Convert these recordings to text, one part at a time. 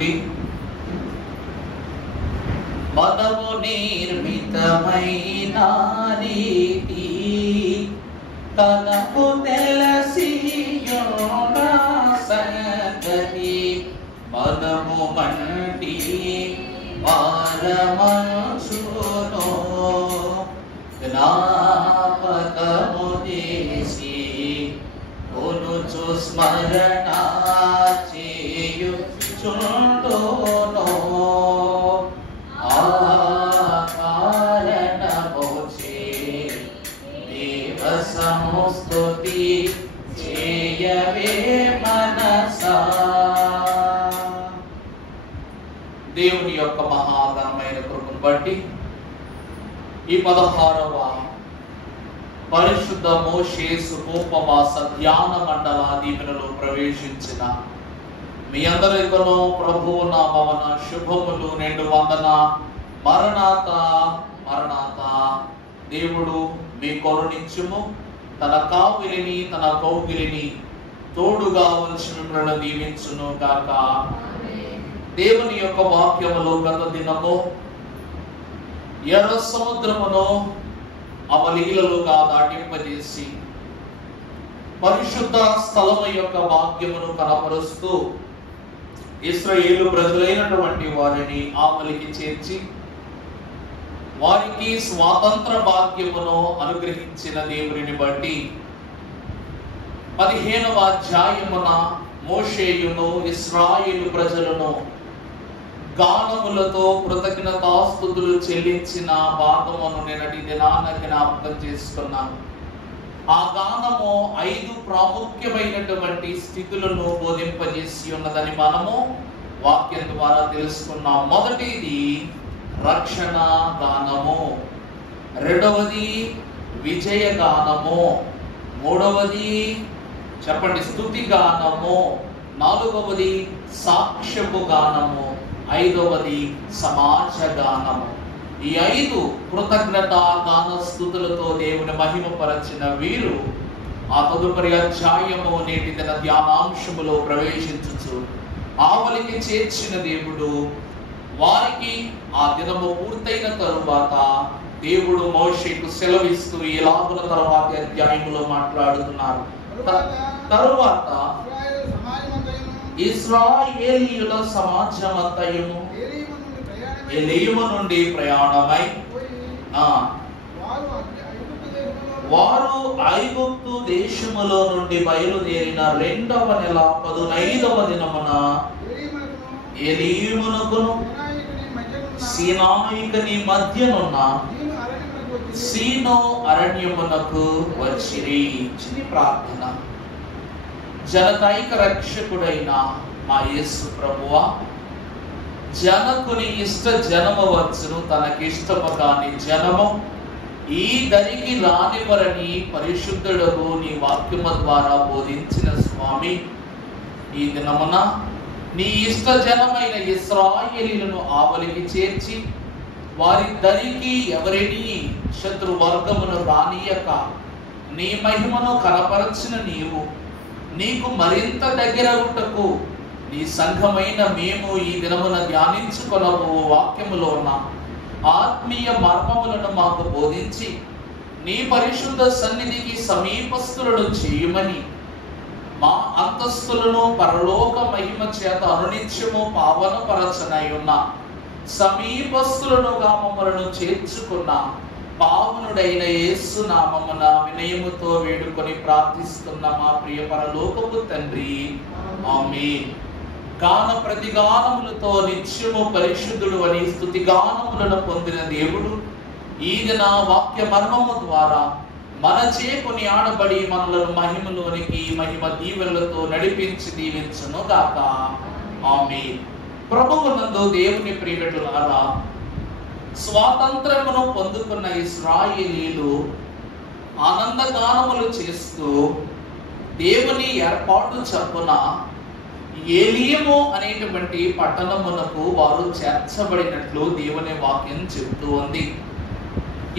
వినండి. మనము నిర్మితమైన రీతి తనకు తెలిసియున్న సంగతి, మనము మంటి వారమనుచును జ్ఞాపకము చేసి కొనుచు స్మరణ చేయుచుండును. ఆ కారణముచే దేవ సంస్తుతి చేయవే మనసా. దేవుని యొక్క మహాఘనమైన కృపను బట్టి ఈ 16వ పరిశుద్ధ మోషే సుఖోపవాస ధ్యాన మండల దీవెనలో ప్రవేశించిన మీ అందరికను ప్రభువు నామమున శుభములు నిండు వందన. మరణాత మరణాత. దేవుడు మీ కరుణించుము, తన కావిలిని తన కౌగిలిని తోడుగా ఉంచి మిమ్మల్ని దీవించును గాక. దేవుని యొక్క వాక్యములో గత దినము ఎర్ర సముద్రమును అవలీలలుగా దాటింపజేసి పరిశుద్ధ స్థలము యొక్క వాక్యమును కనపరుస్తూ ఇశ్రాయేలు ప్రజలైనటువంటి వారిని ఆవలికి చేర్చి వారికి స్వాతంత్ర భాగ్యమును అనుగ్రహించిన దేవుని బట్టి 15వ అధ్యాయమున మోషేయును ఇశ్రాయేలు ప్రజలను గానములతో కృతజ్ఞతాస్తుతులు చెల్లించిన భాగమును నిన్నటి దినాన జ్ఞాపకం చేసుకున్నాను. ఆ గానము 5 ప్రాముఖ్యమైనటువంటి స్థితులను బోధింపజేసి ఉన్నదని మనము వాక్యం ద్వారా తెలుసుకున్నాం. మొదటిది రక్షణ గానము, రెండవది విజయ గానము, మూడవది చెప్పండి స్తుతి గానము, నాలుగవది సాక్ష్యపు గానము, ఐదవది సమాజ గానము. ఈ 5 కృతజ్ఞత గాన స్తుతులతో దేవుని మహిమపరచిన వీరు ఆ తదుపరి అధ్యాయము నేటి దిన ధ్యానాంశములో ప్రవేశించుచు ఆవలికి చేర్చిన దేవుడు వారికి ఆ దినము పూర్తయిన తరువాత దేవుడు మోషేకు సెలవిస్తూ ఎలాగున తరువాతి అధ్యాయములో మాట్లాడుతున్నారు. తరువాత ఇశ్రాయేలీయుల సమాజమంతయును ఎలీము నుండి ప్రయాణమై వారు ఐగుప్తు దేశములో నుండి బయలుదేరిన 2వ నెల 15వ దినమున ఎలీమునకును సీనాయికని మధ్యనున్న సీనో అరణ్యమునకు వచ్చిరి. చిన్ని ప్రార్థన. జనకైక రక్షకుడైన మా యేసు ప్రభువా, జనకుని ఇష్ట జనము వచ్చును, తనకిష్టము కాని జనము ఈ దరికి రానివరని పరిశుద్ధుడగు నీ వాక్యము ద్వారా బోధించిన స్వామి, ఈ దినమున నీ ఇష్ట జనమైన ఇశ్రాయేలీయులను ఆవలికి చేర్చి వారి దరికి ఎవరిని శత్రు వర్గమును రానియక నీ మహిమను కనపరచిన నీవు నీకు మరింత దగ్గరగుటకు నీ సంఘమైన మేము ఈ దినమున ధ్యానించుకొనబో వాక్యములో ఉన్న ఆత్మీయ మర్మములను మాకు బోధించి నీ పరిశుద్ధ సన్నిధికి సమీపస్తులను చేయమని మా అంతస్తులను పరలోక మహిమ చేత అనునిత్యము పావనపరచనై ఉన్న సమీపస్తులనుగా మమ్మలను చేర్చుకున్న పావనుడైన యేసు నామమున వినయముతో వేడుకొని ప్రార్థిస్తున్న మా ప్రియ పరలోకపు తండ్రి, ఆమేన్. గాన ప్రతిగానములతో నిత్యము పరిశుద్ధుడు అని స్తుతి గానములను పొందిన దేవుడు ఈ దిన వాక్య మర్మము ద్వారా మనచే కొని ఆడబడి మనలను మహిమలోనికి మహిమ దీవెనలతో నడిపించి దీవించును గాక. ఆమేన్. ప్రభువునందు దేవుని ప్రియబిడ్డలారా, స్వాతంత్రమును పొందుకున్న ఇశ్రాయేలీయులు ఆనందగానములు చేస్తూ దేవుని ఏర్పాటు చొప్పున ఏలీము అనేటువంటి పట్టణమునకు వారు చేర్చబడినట్లు దేవుని వాక్యం చెబుతూ ఉంది.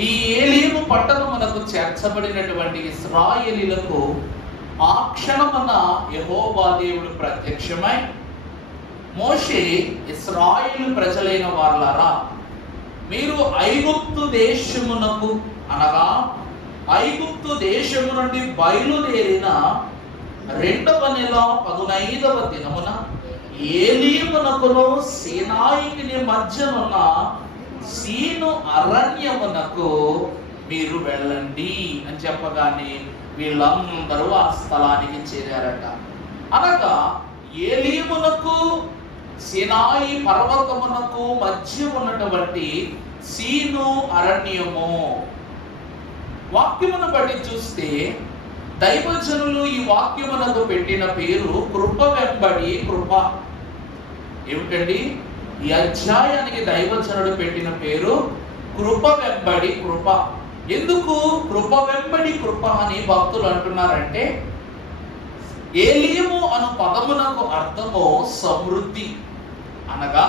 ఈ ఏలీము పట్టణమునకు చేర్చబడినటువంటి ఇశ్రాయేలీయులకు ఆ క్షణమున యెహోవా దేవుడు ప్రత్యక్షమై మోషే ఇశ్రాయేలు ప్రజలైన వారలారా, మీరు ఐగుప్తు దేశమునకు అనగా ఐగుప్తు దేశము నుండి బయలుదేరిన 2వ నెల 15వ దినమున ఏలీమునకును సీనాయికి మధ్యనున్న సీను అరణ్యమునకు మీరు వెళ్ళండి అని చెప్పగానే వీళ్ళందరూ ఆ స్థలానికి చేరారట. అనగా ఏలీమునకు సీనాయి పర్వతమునకు మధ్య ఉన్నటువంటి సీను అరణ్యము. వాక్యమును బట్టి చూస్తే దైవజనులు ఈ వాక్యమునకు పెట్టిన పేరు కృప వెంబడి కృప. ఏమిటండి? ఈ అధ్యాయానికి దైవజనుడు పెట్టిన పేరు కృప వెంబడి కృప. ఎందుకు కృప వెంబడి కృప అని భక్తులు అంటున్నారంటే, ఏలీము అను పదమునకు అర్థము సమృద్ధి. అనగా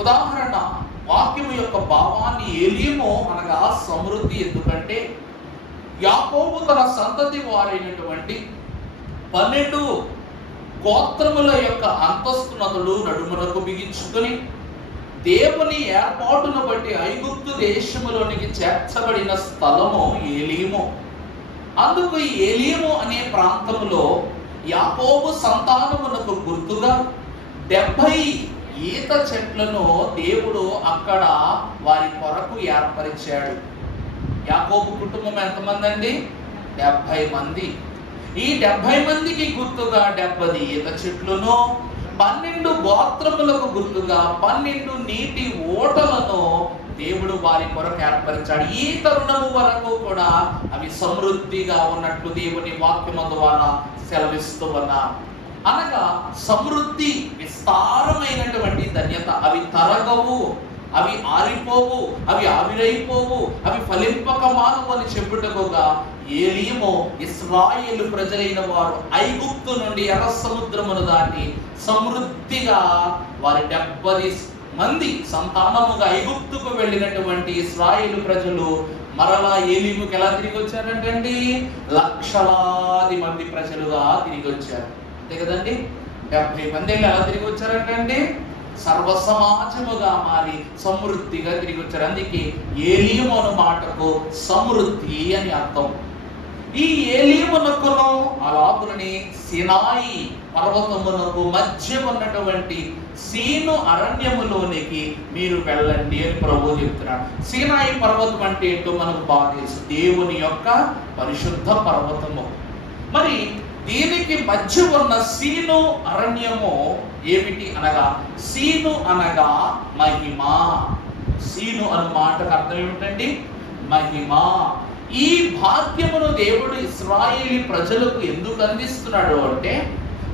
ఉదాహరణ, వాక్యము యొక్క భావాన్ని ఏలీము అనగా సమృద్ధి. ఎందుకంటే యాకోబు తన సంతతి వారైనటువంటి 12 గోత్రముల యొక్క అంతస్తునతులు నడుమునకు బిగించుకొని దేవుని ఏర్పాటును బట్టి ఐగుప్తు దేశములోనికి చేర్చబడిన స్థలము ఏలీము. అందుకు ఏలీము అనే ప్రాంతములో యాకోబు సంతానమునకు గుర్తుగా 70 ఈత చెట్లను దేవుడు అక్కడ వారి కొరకు ఏర్పరిచాడు. యాకోబు కుటుంబం ఎంతమంది అండి? 70 మంది. ఈ 70 మందికి గుర్తుగా 70 ఈత చెట్లను, 12 గోత్రములకు గుర్తుగా 12 నీటి ఓటలను దేవుడు వారి కొరకు ఏర్పరిచాడు. ఈ తరుణము వరకు కూడా అవి సమృద్ధిగా ఉన్నట్లు దేవుని వాక్యము ద్వారా సెలవిస్తూ ఉన్నారు. అనగా సమృద్ధి, విస్తారమైనటువంటి ధన్యత. అవి తరగవు, అవి ఆరిపోవు, అవి ఆవిరైపోవు, అవి ఫలింపక మానవు అని చెప్పుటకుగా ఏలీము ఇశ్రాయేలు ప్రజలైన వారు ఐగుప్తు నుండి ఎర్ర సముద్రమును దాటి సమృద్ధిగా వారి 70 మంది సంతానముగా ఐగుప్తుకు వెళ్ళినటువంటి ఇశ్రాయేలు ప్రజలు మరలా ఏలీముకి ఎలా తిరిగి వచ్చారంటండి? లక్షలాది మంది ప్రజలుగా తిరిగి వచ్చారు. అంతే కదండి? 70 మంది ఎలా తిరిగి వచ్చారంటండి? సర్వ సమాజముగా మారి సమృద్ధిగా తిరిగి వచ్చారు. అందుకే ఏలీము అను మాటకు సమృద్ధి అని అర్థం. ఈ ఏలీమునకును అలాగుని సీనాయి పర్వతమునకు మధ్య ఉన్నటువంటి సీను అరణ్యములోనికి మీరు వెళ్ళండి అని ప్రభువు చెప్తున్నాడు. సీనాయి పర్వతం అంటే ఏంటో మనకు బాగా తెలుసు, దేవుని యొక్క పరిశుద్ధ పర్వతము. మరి దీనికి మధ్య ఉన్న సీను అరణ్యము ఏమిటి అనగా, సీను అనగా మహిమ. సీను అన్న మాటకు అర్థం ఏమిటండి? మహిమ. ఈ భాగ్యమును దేవుడు ఇశ్రాయేలీ ప్రజలకు ఎందుకు అందిస్తున్నాడు అంటే,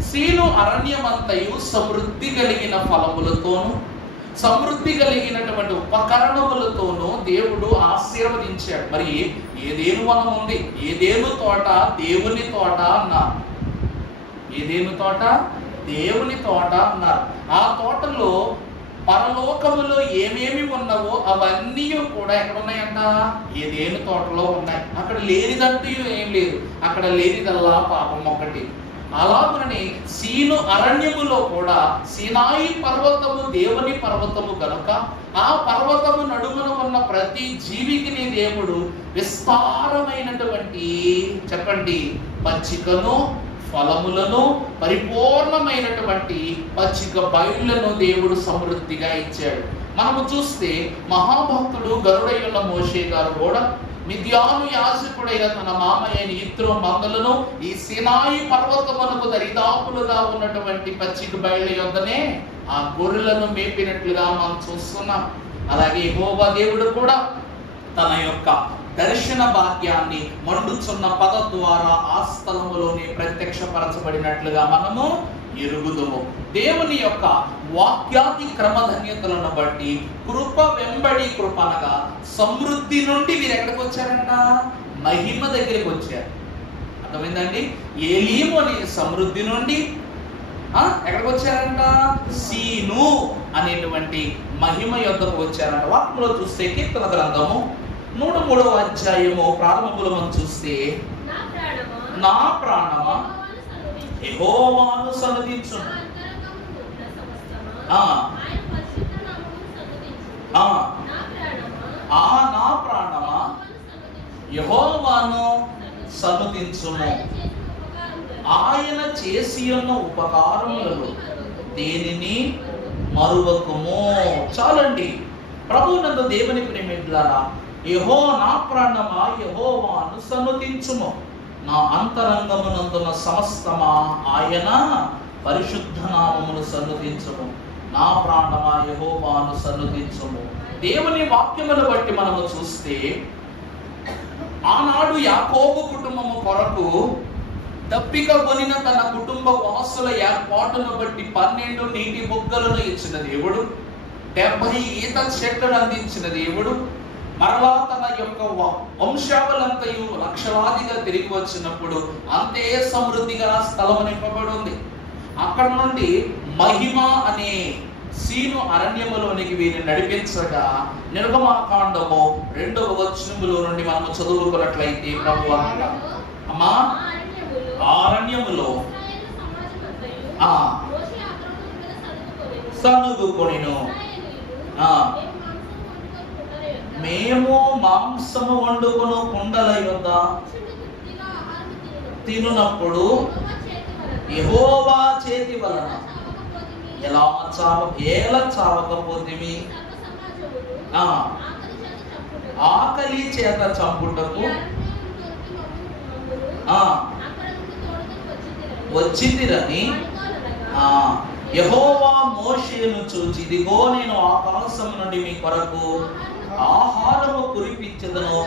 సీను అరణ్యమంతయు సమృద్ధి కలిగిన ఫలములతోను సమృద్ధి కలిగినటువంటి ఉపకరణములతోనూ దేవుడు ఆశీర్వదించాడు. మరి ఏదేను వనం ఉంది, ఏదేను తోట దేవుని తోట అన్నారు. ఏదేను తోట దేవుని తోట అన్నారు. ఆ తోటలో పరలోకములో ఏమేమి ఉన్నవో అవన్నీ కూడా ఎక్కడ ఉన్నాయంట? ఏదేను తోటలో ఉన్నాయి. అక్కడ లేనిదంటూ ఏం లేదు. అక్కడ లేనిదల్లా పాపం ఒకటి. అలాగని సీను అరణ్యములో కూడా సీనాయి పర్వతము దేవుని పర్వతము గనుక ఆ పర్వతము నడుమున ఉన్న ప్రతి జీవికి దేవుడు విస్తారమైనటువంటి, చెప్పండి, పచ్చికను, ఫలములను, పరిపూర్ణమైనటువంటి పచ్చిక బయళ్లను దేవుడు సమృద్ధిగా ఇచ్చాడు. మనము చూస్తే మహాభక్తుడు గరుడైన మోషే గారు కూడా మిద్యాను యాజకుడైన తన మామయ్య యిత్రో మందలను ఈ సీనాయి పర్వతమునకు దరిదాపులుగా ఉన్నటువంటి పచ్చిక బయళ్ళ యొద్దనే ఆ గొర్రెలను మేపినట్లుగా మనం చూస్తున్నాం. అలాగే యెహోవా దేవుడు కూడా తన యొక్క దర్శన భాగ్యాన్ని మండుచున్న పద ద్వారా ఆ స్థలములోనే ప్రత్యక్షపరచబడినట్లుగా మనము ఎరుగుదుము. దేవుని యొక్క వాక్యాది క్రమధన్యతలను బట్టి కృప వెంబడి కృప అనగా సమృద్ధి నుండి మీరు ఎక్కడికి వచ్చారంట? మహిమ దగ్గరికి వచ్చారు. అర్థమైందండి? ఏలీము అనే సమృద్ధి నుండి ఎక్కడికి వచ్చారంట? సీను అనేటువంటి మహిమ యొద్దకు వచ్చారంట. వాక్యంలో చూస్తే కీర్తన గ్రంథము 103వ అధ్యాయము ప్రారంభంలో మనం చూస్తే, నా ప్రాణమా యెహోవాను సన్నిధించును, నా ప్రాణమా యెహోవాను సన్నుతించుము. ఆయన చేసి ఉన్న ఉపకారములలో దేనిని మరువకుము. చాలండి. ప్రభువునందు దేవుని ప్రేమికులారా, నా ప్రాణమా యెహోవాను సన్నుతించుము, నా అంతరంగమునందున సమస్తమా ఆయన పరిశుద్ధ నామమును సన్నుతించుము. నా ప్రాణమా యెహోవాను సన్నుతించుము. దేవుని వాక్యమును బట్టి మనము చూస్తే, ఆనాడు యాకోబు కుటుంబము కొరకు దప్పిక కొనిన తన కుటుంబ వాసుల ఏర్పాటును బట్టి 12 నీటి బుగ్గలను ఇచ్చిన దేవుడు, 70 ఈత చెట్లను అందించిన దేవుడు, మరలా తన యొక్క వంశావలంతయు లక్షలాదిగా తిరిగి వచ్చినప్పుడు అంతే సమృద్ధిగా స్థలం నింపబడి ఉంది. అక్కడ నుండి మహిమ అనే సీను అరణ్యములోనికి వీరిని నడిపించగా, నిర్గమాకాండము 2వ వచనములో నుండి మనము చదువుకున్నట్లయితే, ప్రభు అమ్మా అరణ్యములో సనుగుకొనెను, మేము మాంసము వండుకొను కుండల యొద్ద తినునప్పుడు యెహోవా చేతి వలన ఎలా చావకపోతిమి, ఆకలి చేత చంపుటకు వచ్చితిరని యెహోవా మోషేను చూచి, ఇదిగో నేను ఆకాశం నుండి మీ కొరకు ఆహారము కురిపించదను,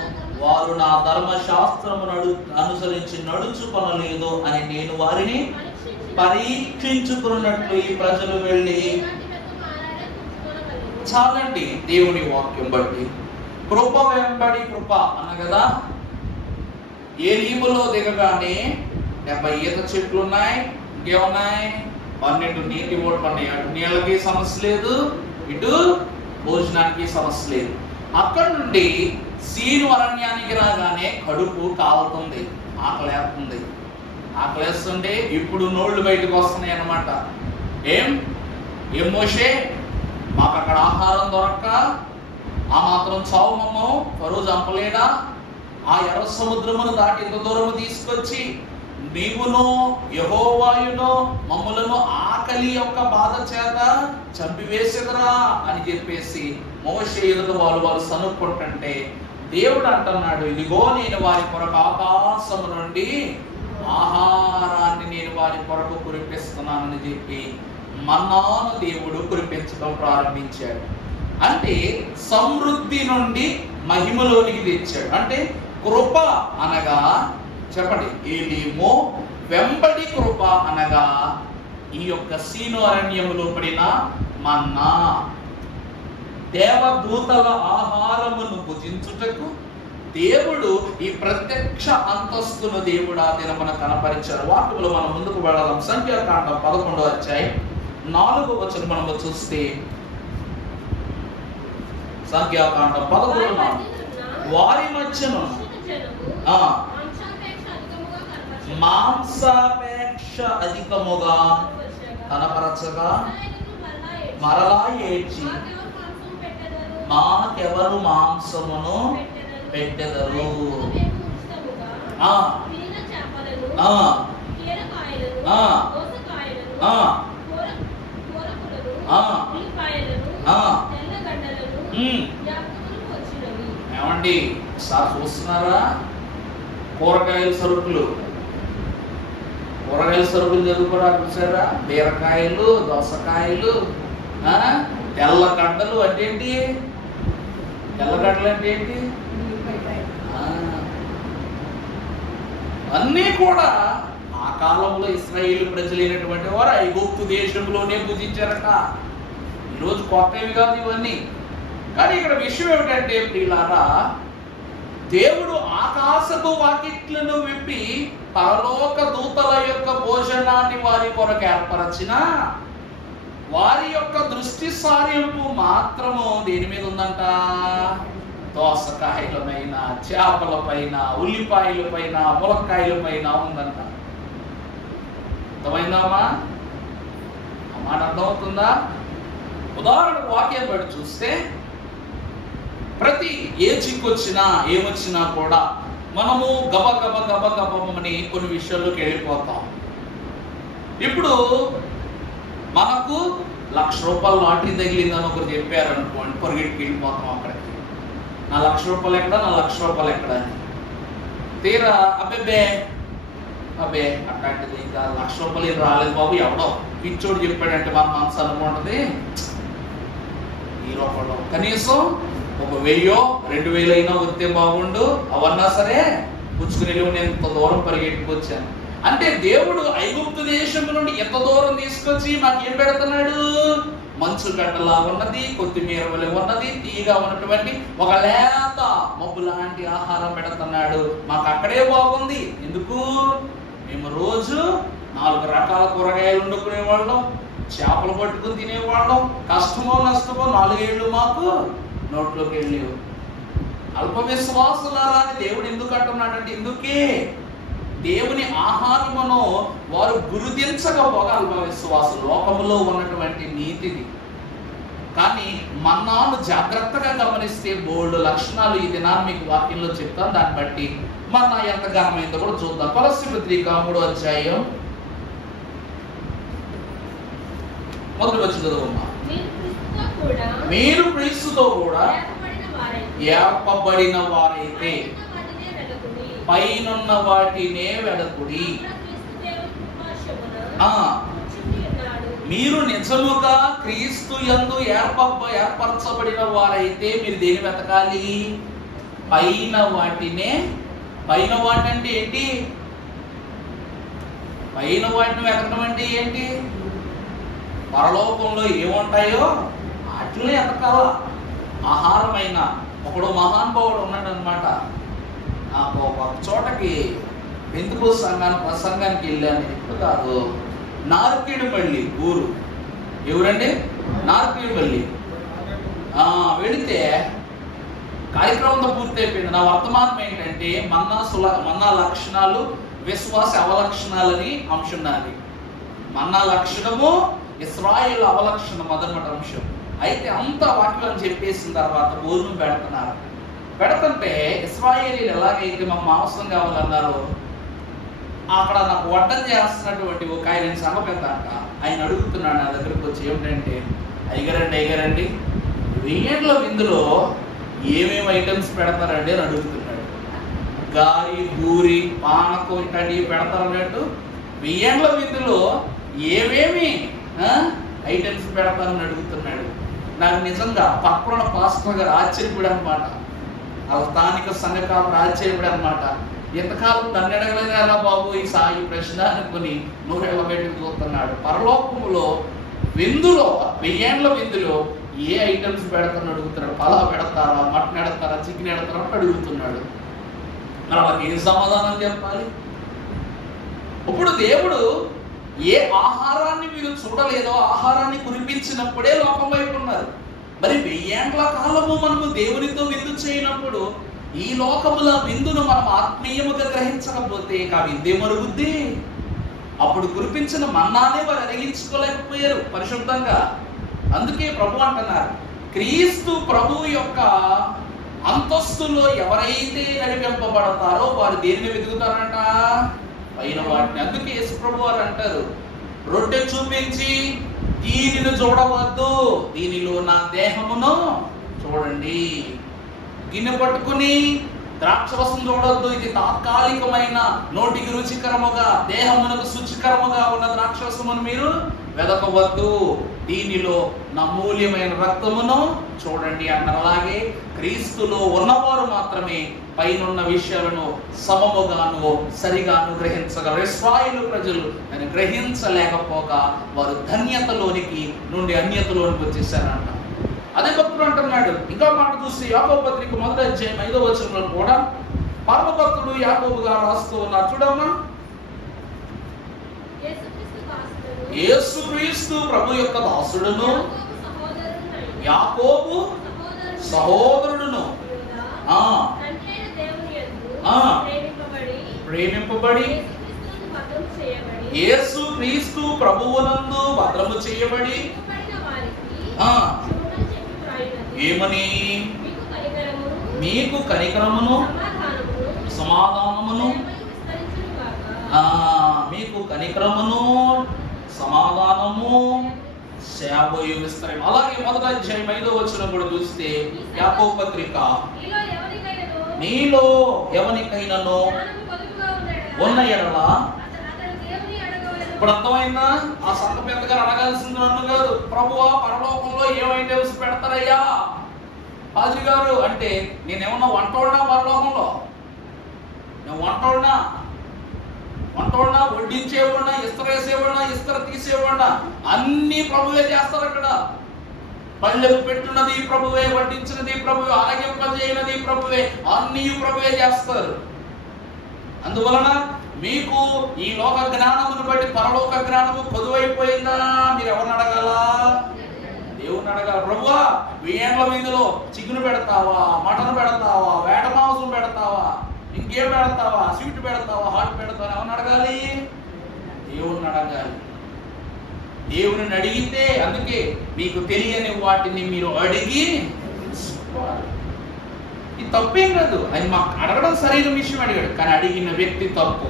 వారు నా ధర్మశాస్త్రమును అనుసరించి నడుచుకొనలేదు అని నేను వారిని పరీక్షించుకున్నట్లు ఈ ప్రజలు వెళ్ళి. చాలండి. దేవుని వాక్యం బట్టి కృప వెంబడి కృప అనగదా. ఏలీములో దిగగానే 70 ఈత చెట్లు ఉన్నాయి, ఇంకేమున్నాయి 12 నీటి ఓట్లు ఉన్నాయి. అటు నీళ్ళకి సమస్య లేదు, ఇటు భోజనానికి సమస్య లేదు. అక్కడ నుండి సీను అరణ్యానికి రాగానే కడుపు కాలుతుంది, ఆకలేస్తుంది. ఆకలేస్తుంటే ఇప్పుడు నోళ్ళు బయటకు వస్తున్నాయి అన్నమాట. ఏం మోషే, మాకు అక్కడ ఆహారం దొరక్క ఆ మాత్రం చావు మమ్మం ఫరో చంపలేడా? ఆ ఎర్ర సముద్రమును దాటి ఇంత దూరము తీసుకొచ్చి నీవును యెహోవాయును మమ్ములను ఆకలి యొక్క బాధ చేత చంపివేసేదరా అని చెప్పేసి మోషే ఎదుట వాళ్ళు సనుక్కుంటుంటే, దేవుడు అంటున్నాడు, ఇదిగో నేను వారి కొరకు ఆకాశము నుండి ఆహారాన్ని నేను వారి కొరకు కురిపిస్తున్నానని చెప్పి మన్నాను దేవుడు కురిపించడం ప్రారంభించాడు. అంటే సమృద్ధి నుండి మహిమలోనికి తెచ్చాడు. అంటే కృప అనగా చెప్పండి, ఏలీము వెంబడి కృప అనగా ఈ యొక్క సీను అరణ్యములో పడిన మన్నా, దేవదూతల ఆహారమును భుజించుటకు దేవుడు ఈ ప్రత్యక్ష అంతస్తును దేవుడు ఆ దినమున కనపరిచారు. వాక్యములో మనం ముందుకు వెళ్ళాం. సంఖ్యాకాండం 11వ అధ్యాయం 4వ వచనం మనము చూస్తే, సంఖ్యాకాండం 11:4, వారి మధ్యను మాంసాపేక్ష అధికముగా కనపరచగా మరలా ఏడ్చి, మాకెవరు మాంసమును పెట్టెదరు, ఏమండి సార్ చూస్తున్నారా? కూరగాయల సరుకులు చదువుకోరా చూసారా? బీరకాయలు, దోసకాయలు, తెల్లగడ్డలు అంటే ఏంటి? తెల్లగడ్డలు అంటే ఏంటి? అన్నీ కూడా ఆ కాలంలో ఇశ్రాయేలు ప్రజలైనటువంటి వారు ఐగుప్తు దేశంలోనే పూజించారట. ఈరోజు కొత్తవి కాదు ఇవన్నీ. కానీ ఇక్కడ విషయం ఏమిటంటే ప్రియులారా, దేవుడు ఆకాశపు వాకిట్లను విప్పి పరలోక దూతల యొక్క భోజనాన్ని వారి కొరకు ఏర్పరచిన వారి యొక్క దృష్టి సారింపు మాత్రము దేని మీద ఉందంట? దోసకాయల పైన, చేపల పైన, ఉల్లిపాయల పైన, ములక్కాయల పైన ఉందంట. అర్థమైందమ్మా? ఆ మాట అర్థమవుతుందా? ఉదాహరణ వాక్యం బట్టి చూస్తే ప్రతి ఏ చిక్కు వచ్చినా ఏమొచ్చినా కూడా మనము గబగబమని కొన్ని విషయాల్లోకి వెళ్ళిపోతాం. ఇప్పుడు మనకు ₹1,00,000 లాటరీ తగిలిందని ఒకరు చెప్పారు అనుకోండి, పరిగెట్టుకు వెళ్ళిపోతాం అక్కడికి. నా ₹1,00,000 ఎక్కడ, నా ₹1,00,000 ఎక్కడ అని. తీరా అబ్బే అట్లాంటిది ఇంకా ₹1,00,000 రాలేదు బాబు, ఎవడో పిచ్చోడు చెప్పాడంటే మన మనసు అనుకుంటది. ఈ రూపంలో కనీసం ఒక 1000, 2000 అయినా వస్తే బాగుండు, అవన్నా సరే పుచ్చుకుని నేను ఇంత దూరం పరిగెట్టుకొచ్చాను అంటే దేవుడు ఐగుప్తు దేశం నుండి ఎంత దూరం తీసుకొచ్చి మాకేం పెడుతున్నాడు? మంచు గడ్డలా ఉన్నది, కొత్తిమీర వలె ఉన్నది, తీగా ఉన్నటువంటి ఒక లేత మబ్బు లాంటి ఆహారం పెడుతున్నాడు. మాకు అక్కడే బాగుంది. ఎందుకు? మేము రోజు 4 రకాల కూరగాయలు వండుకునే వాళ్ళం, చేపలు పట్టుకుని తినేవాళ్ళం. కష్టమో నష్టమో 4 ఏళ్ళు మాకు నోట్లోకి వెళ్ళేవు. అల్ప విశ్వాసులారా అని దేవుడు ఎందుకు అంటున్నాడంటే, ఎందుకే దేవుని ఆహారమును వారు గుర్తించకపోగా అల్ప విశ్వాసులు, లోకములో ఉన్నటువంటి నీతిది. కానీ మన్నాను జాగ్రత్తగా గమనిస్తే బోల్డ్ లక్షణాలు ఈ దినాన్ని మీకు వాక్యంలో చెప్తాను. దాన్ని బట్టి మన్నా ఎంత ఘనమైందో కూడా చూద్దాం. కొలస్సీ పత్రిక 3వ అధ్యాయం 1వ వచనం చదువుమా. మీరు క్రీస్తుతో కూడా ఏర్పబడిన వారైతే పైనున్న వాటినే వెదకుడి. మీరు నిజముగా క్రీస్తు యందు ఏర్పరచబడిన వారైతే మీరు దేని వెతకాలి? పైన వాటినే. పైన వాటి అంటే ఏంటి? పైన వాటిని వెతకడం అంటే ఏంటి? పరలోకంలో ఏముంటాయో వాటిని వెతకాల. ఆహారమైన ఒకడు మహానుభావుడు ఉన్నాడు అనమాట. నాకు ఒక చోటకి ఎందుకు ప్రసంగానికి వెళ్ళాను. ఇప్పుడు కాదు, నార్కిడిపల్లి ఊరు. ఎవరండి? నార్కిడిపల్లి. వెళితే కార్యక్రమంతో పూర్తి అయిపోయింది. నా వర్తమానం ఏంటంటే మన్నా లక్షణాలు, విశ్వాస అవలక్షణాలని అంశం నాది. మన్నా లక్షణము, ఇశ్రాయేలు అవలక్షణం అదనమాట అంశం. అయితే అంత వాక్యం చెప్పేసిన తర్వాత భోజనం పెడుతుంటే ఇశ్రాయేలీలు ఎలాగైతే మా మాంసం కావాలన్నారో, అక్కడ నాకు వడ్డం చేస్తున్నటువంటి ఒక ఆయన సంఘ పెద్ద అంట. ఆయన అడుగుతున్నాడు నా దగ్గరకు వచ్చి, ఏమిటంటే అయ్యగారండి 1000 విందులో ఏమేమి ఐటమ్స్ పెడతారండి అని అడుగుతున్నాడు. గారి, గూరి, పానకం ఇట్లాంటివి పెడతారన్నట్టు 1000 విందులో ఏమేమి ఐటమ్స్ పెడతారని అడుగుతున్నాడు. నాకు నిజంగా పక్కన పాస్టర్ గారు ఆశ్చర్యపడి అనమాట. ఆ స్థానిక సంఘకాలు ఆశ్చర్యపడి అనమాట. ఎంతకాలం నన్ను అడగలేదా బాబు ఈ సాయి ప్రశ్న అనుకుని నూరెళ్ళ బయటకు చూస్తున్నాడు. పరలోకములో విందులో 1000 విందులో ఏ ఐటమ్స్ పెడతారని అడుగుతున్నాడు. పలా పెడతారా, మటన్ ఎడతారా, చికెన్ ఎడతారా అని అడుగుతున్నాడు. మరి వాళ్ళకి ఏం సమాధానం చెప్పాలి? ఇప్పుడు దేవుడు ఏ ఆహారాన్ని మీరు చూడలేదో ఆహారాన్ని కురిపించినప్పుడే లోకం వైపు ఉన్నారు. మరి 1000 కాలము మనము దేవునితో విందు చేయనప్పుడు ఈ లోకముల విందును మనం ఆత్మీయముగా గ్రహించకపోతే ఆ విందే మరుగుద్ది. అప్పుడు కురిపించిన మన్నానే వారు అరిగించుకోలేకపోయారు పరిశుద్ధంగా. అందుకే ప్రభు అంటున్నారు, క్రీస్తు ప్రభు యొక్క అంతస్తులో ఎవరైతే నడిపింపబడతారో వారు దేనిని వెతుకుతారంట? పైన వాటిని. అందుకే యేసు ప్రభు వారు అంటారు, రొట్టె చూపించి దీనిని చూడవద్దు, దీనిలో నా దేహమును చూడండి. గిన్నె పట్టుకుని ద్రాక్షరసం చూడొద్దు, ఇది తాత్కాలికమైన నోటికి రుచికరముగా దేహమునకు శుచికరముగా ఉన్న ద్రాక్షరసమును మీరు వెదకవద్దు, దీనిలో నా మూల్యమైన రక్తమును చూడండి అన్నారు. అలాగే క్రీస్తులో ఉన్నవారు మాత్రమే పైనున్న విషయాలను సమముగాను సరిగాను గ్రహించగలరు. ఇశ్రాయేలు ప్రజలు దాన్ని గ్రహించలేకపోగా వారు ధన్యతలోనికి నుండి అన్యతలోనికి వచ్చేసారంట. అదే భక్తుడు అంటున్నాడు. ఇంకా మాట చూస్తే యాకోబు పత్రిక 1వ అధ్యాయం 5వ వచనంలో కూడా పరమ భక్తుడు యాకోబు గారు రాస్తూ ఉన్నారు. చూడమ్మా, యేసుక్రీస్తు ప్రభు యొక్క దాసుడును యాకోబు సహోదరుడును ప్రేమింపబడి యేసుక్రీస్తు ప్రభువునందు భద్రము చేయబడి ఏమని? మీకు కనికరమును సమాధానమును, మీకు కనికరమును సమాధానము సేవయు విస్తరణ. అలాగే 1వ అధ్యాయం 5వ వచనం కూడా చూస్తే యాకోబు పత్రిక, నీలో ఎవరికైనాను ఉన్న ఎడల, ఇప్పుడు అర్థమైందా? ఆ సంఘ పెద్ద గారు అడగాల్సింది నన్ను కాదు, ప్రభువా పరలోకంలో ఏమైతే వేసి పెడతారయ్యా పాజీ గారు అంటే, నేనేమన్నా వంటోడినా పరలోకంలో? నేను వంటోడినా వడ్డించేవాడినా, ఇస్తర వేసేవాడినా, ఇస్తర తీసేవాడినా? అన్ని ప్రభువే చేస్తారు అక్కడ. పళ్ళెకు పెట్టున్నది ప్రభువే, వడ్డించినది ప్రభువే, ఆరగింపజేయనది ప్రభువే, అన్ని ప్రభువే చేస్తారు. అందువలన మీకు ఈ లోక జ్ఞానమును బట్టి పరలోక జ్ఞానము కొదువైపోయిందా? మీరు ఎవరిని అడగాల? దేవుని అడగాల. ప్రభువా వేండ్ల మీదలో చికెన్ పెడతావా, మటన్ పెడతావా, వేట మాంసం పెడతావా, ఇంకేం పెడతావా, స్వీట్ పెడతావా, హాట్ పెడతావా? ఎవరిని అడగాలి? దేవుని అడగాలి. దేవుని అడిగితే, అందుకే మీకు తెలియని వాటిని మీరు అడిగి, ఇది తప్పేం కాదు, అది మాకు అడగడం సరైన విషయం అడిగాడు, కానీ అడిగిన వ్యక్తి తప్పు.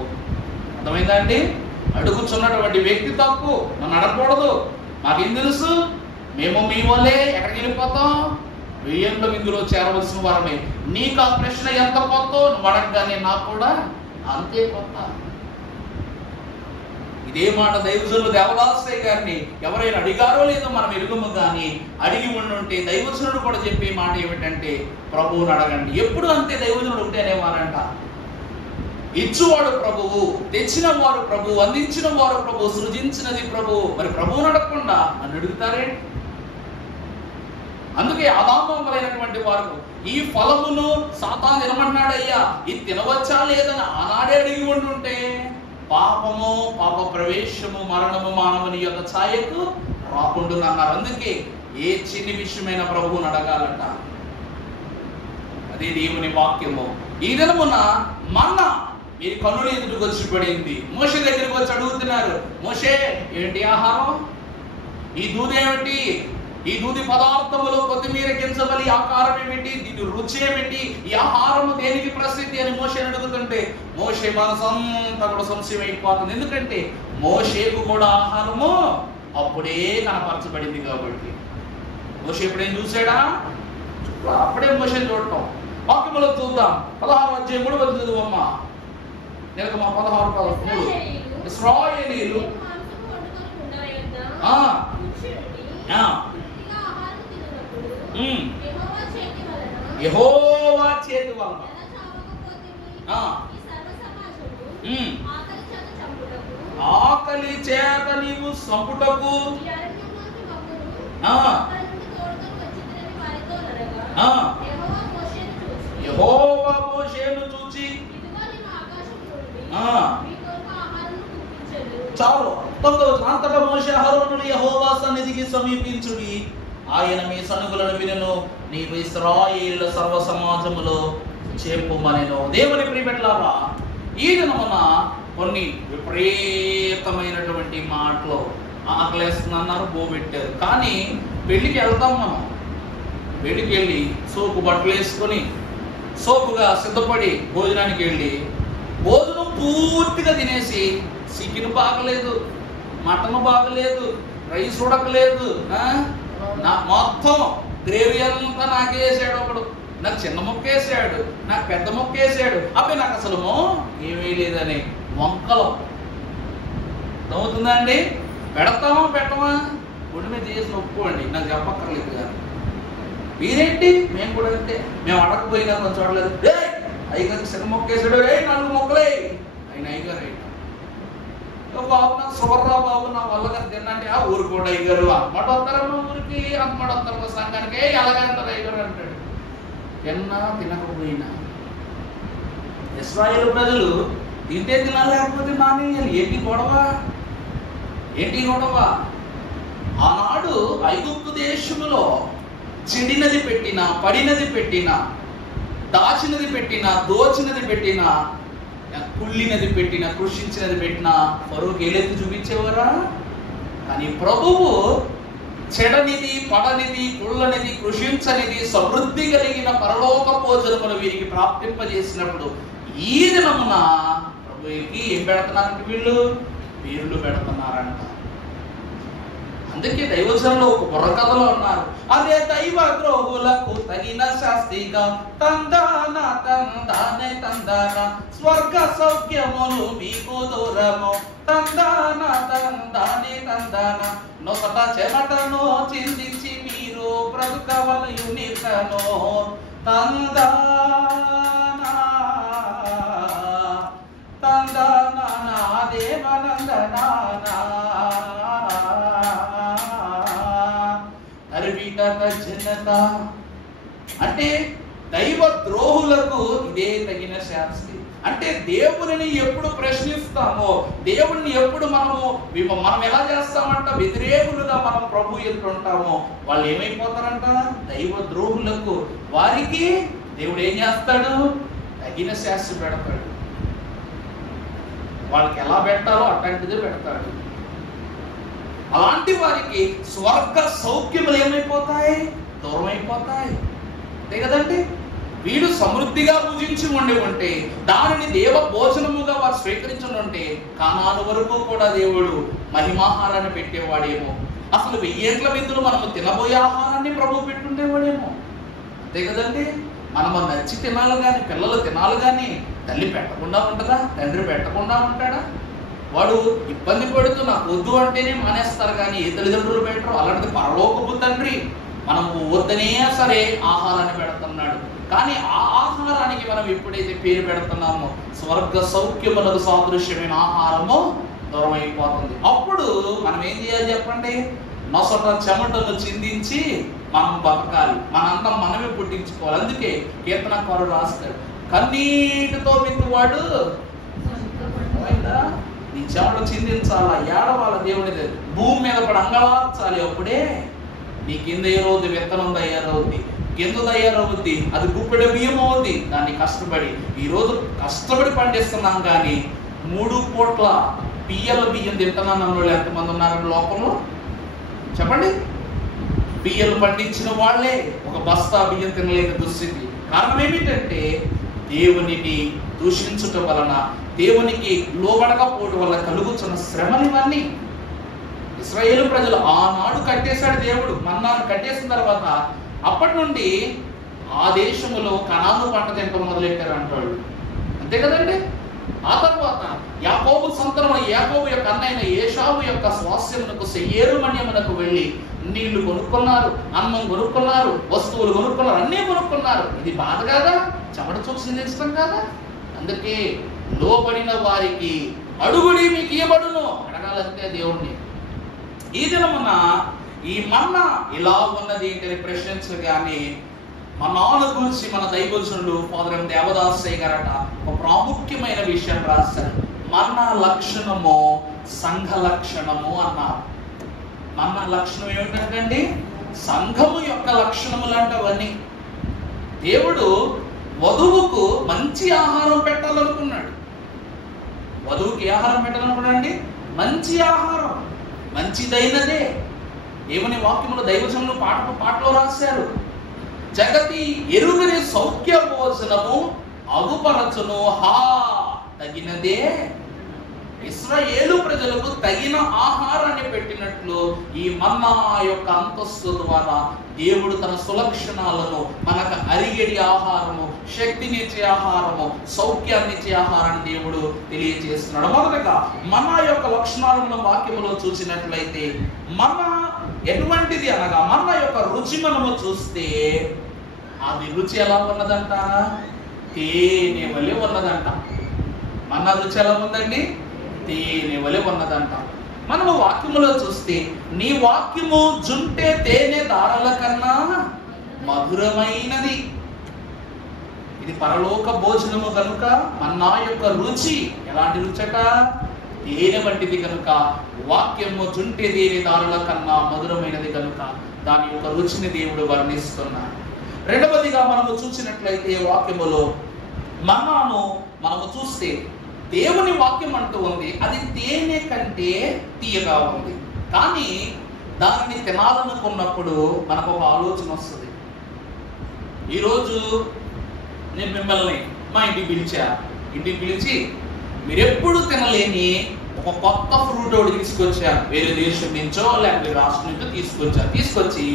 అర్థమైందా అండి? అడుగుతున్నటువంటి వ్యక్తి తప్పు. నన్ను అడగకూడదు. మాకేం తెలుసు? మేము మీ వల్లే ఎక్కడికి వెళ్ళిపోతాం? వెయ్యంలో ఇందులో చేరవలసిన వారమే. నీకు ఆ ప్రశ్న ఎంత కొత్త, నువ్వు అడగగానే నాకు కూడా అంతే కొత్త. ఇదే మాట దైవజనులు దేవదాసయ్య గారిని ఎవరైనా అడిగారో లేదో మనం ఎరుగము, కానీ అడిగి ఉండుంటే దైవజనుడు కూడా చెప్పే మాట ఏమిటంటే, ప్రభువుని అడగండి. ఎప్పుడు అంతే దైవజనుడు ఒకటే అనేవారంట, ఇచ్చువాడు ప్రభువు, తెచ్చిన వారు ప్రభువు, అందించిన వారు ప్రభువు, సృజించినది ప్రభువు. మరి ప్రభువుని అడగకుండా నన్ను అడుగుతారే? అందుకే ఆదామమైనటువంటి వారు ఈ ఫలమును సాతాను తినమన్నాడయ్యా, ఇది తినవచ్చా లేదని ఆనాడే అడిగి ఉండుంటే పాపము, పాప ప్రవేశము, మరణము మానవుని యొక్క ఛాయకు రాకుండా అన్నారు. అందుకే ఏ చిన్ని విషయమైన ప్రభువుని అడగాలంట. అదే దేవుని వాక్యము. ఈ దినమున మన్నా మీరు కన్నుల ఎదుటికి వచ్చి పడింది. మోషే దగ్గరికి వచ్చి అడుగుతున్నారు, మోషే ఏంటి ఆహారం? ఈ దూది ఏమిటి? ఈ దూది పదార్థములు కొత్తిమీర గింజవలి ఆకారం ఏమిటి? దీని రుచి ఏమిటి? ఈ ఆహారము దేనికి ప్రసిద్ధి అని మోషేని అడుగుతుంటే మోషే మనసంతా కూడా సంశయం అయిపోతుంది. ఎందుకంటే మోషేకు కూడా ఆహారము అప్పుడే కనపరచబడింది కాబట్టి. మోషే ఎప్పుడేం చూసాడా? అప్పుడే మోషేని చూడటం. వాక్యములో చూద్దాం. 16వ అధ్యాయం 3వ చదువమ్మ. నిర్గమ 16:13. ఇశ్రాయేలీయులు యెహోవా చేతి వలన ఆకలి చేత నీవు సంపుటకు యెహోవా మోషేను చూచి, చాలు 9వ అంతటా మోషే అహరోనులు యెహోవా సన్నిధికి సమీపించుడి, ఆయన మీ సనుగులను వినును, నీవు ఇశ్రాయేలుల సర్వ సమాజములో చెప్పుమనెను. దేవుని ప్రియబిడ్డలారా, ఈ దినమున కొన్ని విపరీతమైనటువంటి మాటలు, ఆకలేస్తున్నారు, బోబెట్టారు. కానీ పెళ్లికి వెళ్తాం మనం. పెళ్లికి వెళ్ళి సోపు బట్టలు వేసుకొని సోపుగా సిద్ధపడి భోజనానికి వెళ్ళి భోజనం పూర్తిగా తినేసి చికెన్ బాగలేదు, మటన్ బాగలేదు, రైస్ ఉడకలేదు, మొత్తం గ్రేవీ అంతా నాకే వేసాడు. ఒకడు నాకు చిన్న ముక్క వేసాడు, నాకు పెద్ద ముక్క వేసాడు, అబ్బాయి నాకు అసలు ఏమీ లేదని వంకలం. అవుతుందా అండి? పెడతామా పెట్టమా? ఒడి మీద చేసి ఒప్పుకోండి, నాకు చెప్పక్కర్లేదు. కానీ మీరేంటి? మేము కూడా అంటే మేము అడగపోయినా కొంచెం చూడలేదు. అయ్యగారికి చిన్న మొక్క వేసాడు, 4 మొక్కలే ఆయన అయ్యగారు. బాబు నాకు షుగర్ రా బాబు, నా వల్ల గారు తిన్నంటే ఊరుకోండి అయ్యగారు, అంతమాట వస్తారమ్మా ఊరికి, అంతమాట వస్తారమ్మా సంఘానికి, ఎలాగంటారు అయ్యగారు అంటాడు. తిన్నా తినకపోయినా ఇశ్రాయేలు ప్రజలు తింటే తినాలి, లేకపోతే మానేయాలి. ఏంటి గొడవ? ఆనాడు ఐగుప్తు దేశములో చెడినది పెట్టినా, పడినది పెట్టినా, దాచినది పెట్టినా, దోచినది పెట్టినా, కుళ్ళినది పెట్టినా, కృషించినది పెట్టినా ఫరోకి ఏలెత్తి చూపించేవారా? కానీ ప్రభువు చెడనిది, పడనిది, కుళ్ళనిది, కృషించనిది, సమృద్ధి కలిగిన పరలోక భోజనములు వీరికి ప్రాప్తింపజేసినప్పుడు ఈ దినమున ప్రభువుకి ఏం పెడుతున్నారంట? వీళ్ళు పేర్లు పెడుతున్నారంట. అందుకే దైవజనులు ఒక బుర్రకథలో ఉన్నారు, అదే దైవ ద్రోహులకు తగిన శాస్తిగా తందాన తందానే తందాన స్వర్గ సౌఖ్యములు మీకు దూరము తందాన తందానే తందాన నొసట చెమటను చిందించి మీరు బ్రతుకవలయు నితను తందాన తందాన దేవనందనానా జనత. అంటే దైవ ద్రోహులకు ఇదే తగిన శాస్తి. అంటే దేవుని ఎప్పుడు ప్రశ్నిస్తామో, దేవుణ్ణి ఎప్పుడు మనం ఎలా చేస్తామంట, వ్యతిరేకులుగా మనం ప్రభు ఎదుర్కొంటామో వాళ్ళు ఏమైపోతారంట? దైవ ద్రోహులకు. వారికి దేవుడు ఏం చేస్తాడు? తగిన శాస్తి పెడతాడు. వాళ్ళకి ఎలా పెట్టాలో అట్లాంటిదే పెడతాడు. అలాంటి వారికి స్వర్గ సౌఖ్యములు ఏమైపోతాయి? దూరం అయిపోతాయి. అంతే కదండి. వీడు సమృద్ధిగా భుజించి ఉంటే దానిని దేవ భోజనముగా వారు స్వీకరించుని ఉంటే కానాను వరకు కూడా దేవుడు మహిమాహారాన్ని పెట్టేవాడేమో. అసలు 1000 ఏండ్ల విందులు మనము తినబోయే ఆహారాన్ని ప్రభు పెట్టుండేవాడేమో. అంతే కదండి. మనము నచ్చి తినాలి కానీ, పిల్లలు తినాలి కానీ తల్లి పెట్టకుండా ఉంటుందా? తండ్రి పెట్టకుండా ఉంటాడా? వాడు ఇబ్బంది పడుతూ నాకు వద్దు అంటేనే మానేస్తారు కానీ ఏ తల్లిదండ్రులు పెట్టరు. అలాంటిది పరలోకపు తండ్రి మనము వద్దనే సరే ఆహారాన్ని పెడుతున్నాడు. కానీ ఆ ఆహారానికి మనం ఎప్పుడైతే పేరు పెడుతున్నామో స్వర్గ సౌఖ్యములకు సాదృశ్యమైన ఆహారము దూరం అయిపోతుంది. అప్పుడు మనం ఏం చేయాలి చెప్పండి? నొసట చెమటను చిందించి మనం బతకాలి. మనందరం మనమే పుట్టించుకోవాలి. అందుకే కీర్తనకారుడు రాస్తాడు, కన్నీటితో విత్తువాడు నీ చెమట చిందించాలా, ఏడవాల దేవుని భూమి మీద పడి అంగళార్చాలి. అప్పుడే నీ కింద ఏ రోజు విత్తనం తయారవుద్ది, కింద తయారవుద్ది, అది గుప్పెడు బియ్యం అవుద్ది. దాన్ని కష్టపడి ఈరోజు కష్టపడి పండిస్తున్నాం కానీ 3 పూట్ల బియ్యం తింటున్నాను వాళ్ళు ఎంతమంది ఉన్నారని లోకంలో చెప్పండి. బియ్యం పండించిన వాళ్ళే ఒక బస్తా బియ్యం తినలేని దుస్థితి. కారణం ఏమిటంటే దేవునిని దూషించుట వలన, దేవునికి లోబడకపోవడం వల్ల కలుగుతున్న శ్రమనివన్నీ. ఇశ్రాయేలు ప్రజలు ఆనాడు కట్టేశాడు దేవుడు, మన్నాను కట్టేసిన తర్వాత అప్పటి నుండి ఆ దేశములో కనాను పంట తింటం మొదలెట్టారు అంటాడు. అంతే కదండి. ఆ తర్వాత యాకోబు సంతానము, యాకోబు యొక్క అన్నైన ఏశావు యొక్క స్వాస్థ్యమునకు సెయేరు మన్యమునకు వెళ్ళి నీళ్లు కొనుక్కున్నారు, అన్నం కొనుక్కున్నారు, వస్తువులు కొనుక్కున్నారు, అన్నీ కొనుక్కున్నారు. ఇది బాధ కాదా? చెమట చూసి నిలిచడం కాదా? అందుకే లోబడిన వారికి అడుగుడి మీకు ఇవ్వబడును అడగాలంటే దేవుణ్ణి. ఈ దినమున ఈ మన్నా ఇలా ఉన్నది ఏంటని ప్రశ్నించగానే మన్నాను గురించి మన దైవజనులు ఫాదర్ ఎం దేవదాసయ్య గారట ఒక ప్రాముఖ్యమైన విషయం రాస్తారు. మన్నా లక్షణము సంఘ లక్షణము అన్నారు. మన్నా లక్షణం ఏమిటండి? సంఘము యొక్క లక్షణము లాంటివన్నీ. దేవుడు వధువుకు మంచి ఆహారం పెట్టాలనుకున్నాడు. వధువుకి ఆహారం పెట్టాలనుకున్నాడండి, మంచి ఆహారం, మంచిదైనదే. ఏమని వాక్యములు దైవజనులు పాటలో రాశారు, జగతి ఎరుగని సౌఖ్య భోజనము అగుపరచును హా తగినదే. ఇశ్రాయేలు ప్రజలకు తగిన ఆహారాన్ని పెట్టినట్లు ఈ మన్నా యొక్క అంతస్తు ద్వారా దేవుడు తన సులక్షణాలను మనకు అరిగడి ఆహారము, శక్తినిచ్చే ఆహారము, సౌఖ్యాన్నిచ్చే ఆహారాన్ని దేవుడు తెలియజేస్తున్నాడు. మొదటగా మన్నా యొక్క లక్షణాలను వాక్యములో చూసినట్లయితే మన్నా ఎటువంటిది అనగా మన్నా యొక్క రుచి మనము చూస్తే అది రుచి ఎలా ఉన్నదంట? తేనె వలె ఉన్నదంట. మన్నా రుచి ఎలా ఉందండి? తేనె వలె ఉన్నదంట. మనము వాక్యములో చూస్తే నీ వాక్యము జుంటే తేనె దారల కన్నా మధురమైనది. ఇది పరలోక భోజనము కనుక మన్నా యొక్క రుచి ఎలాంటి రుచట? తేనె వంటిది కనుక, వాక్యము జుంటే తేనె దారుల కన్నా మధురమైనది కనుక దాని యొక్క రుచిని దేవుడు వర్ణిస్తున్నాడు. రెండవదిగా మనము చూసినట్లయితే వాక్యములో మన్నాను మనము చూస్తే దేవుని వాక్యం అంటూ ఉంది అది తేనె కంటే తీయగా ఉంది. కానీ దానిని తినాలనుకున్నప్పుడు మనకు ఒక ఆలోచన వస్తుంది. ఈరోజు నేను మిమ్మల్ని మా ఇంటికి పిలిచి మీరెప్పుడు తినలేని ఒక కొత్త ఫ్రూట్ ఒకటి తీసుకొచ్చాను. వేరే దేశం నుంచో లేకపోతే రాష్ట్రం నుంచో తీసుకొచ్చి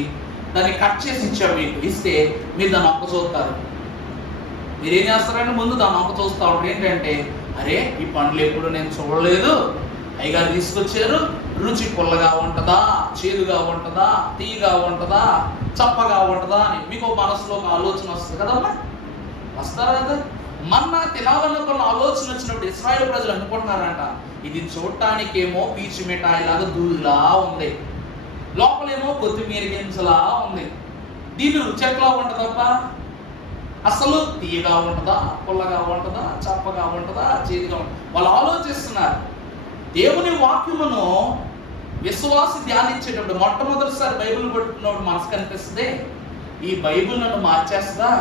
దాన్ని కట్ చేసి ఇచ్చాను. మీకు ఇస్తే మీరు దాన్ని ఒక్క చూస్తారు. మీరేం చేస్తారంటే ముందు దాన్ని ఒక్క చూస్తూ ఉంటారు. ఏంటంటే, అరే ఈ పండ్లు ఎప్పుడు నేను చూడలేదు, అయ్యగారు తీసుకొచ్చారు, రుచి పుల్లగా ఉంటుందా, చేదుగా ఉంటుందా, తీయగా ఉంటుందా, చప్పగా ఉంటుందా అని మీకు మనసులో ఒక ఆలోచన వస్తుంది కదమ్మా. వస్తారా కదా? మన్నా తినాలనుకున్న ఆలోచన వచ్చినప్పుడు ఇశ్రాయేలు ప్రజలు అనుకుంటున్నారంట, ఇది చూడటానికేమో పీచు మిఠాయి లాగా దూదిలా ఉంది, లోపలేమో కొత్తిమీర గింజలా ఉంది, దీని రుచి ఎట్లా ఉంటుందబ్బా, అసలు తీయగా ఉంటుందా, పుల్లగా ఉంటుందా, చప్పగా ఉంటుందా, చేదుగా ఉంటుందా, వాళ్ళు ఆలోచిస్తున్నారు. దేవుని వాక్యమును విశ్వాసి ధ్యానించేటప్పుడు మొట్టమొదటిసారి బైబిల్ పట్టుకున్నప్పుడు మనసు కనిపిస్తుంది, ఈ బైబిల్ నన్ను మార్చేస్తుందా,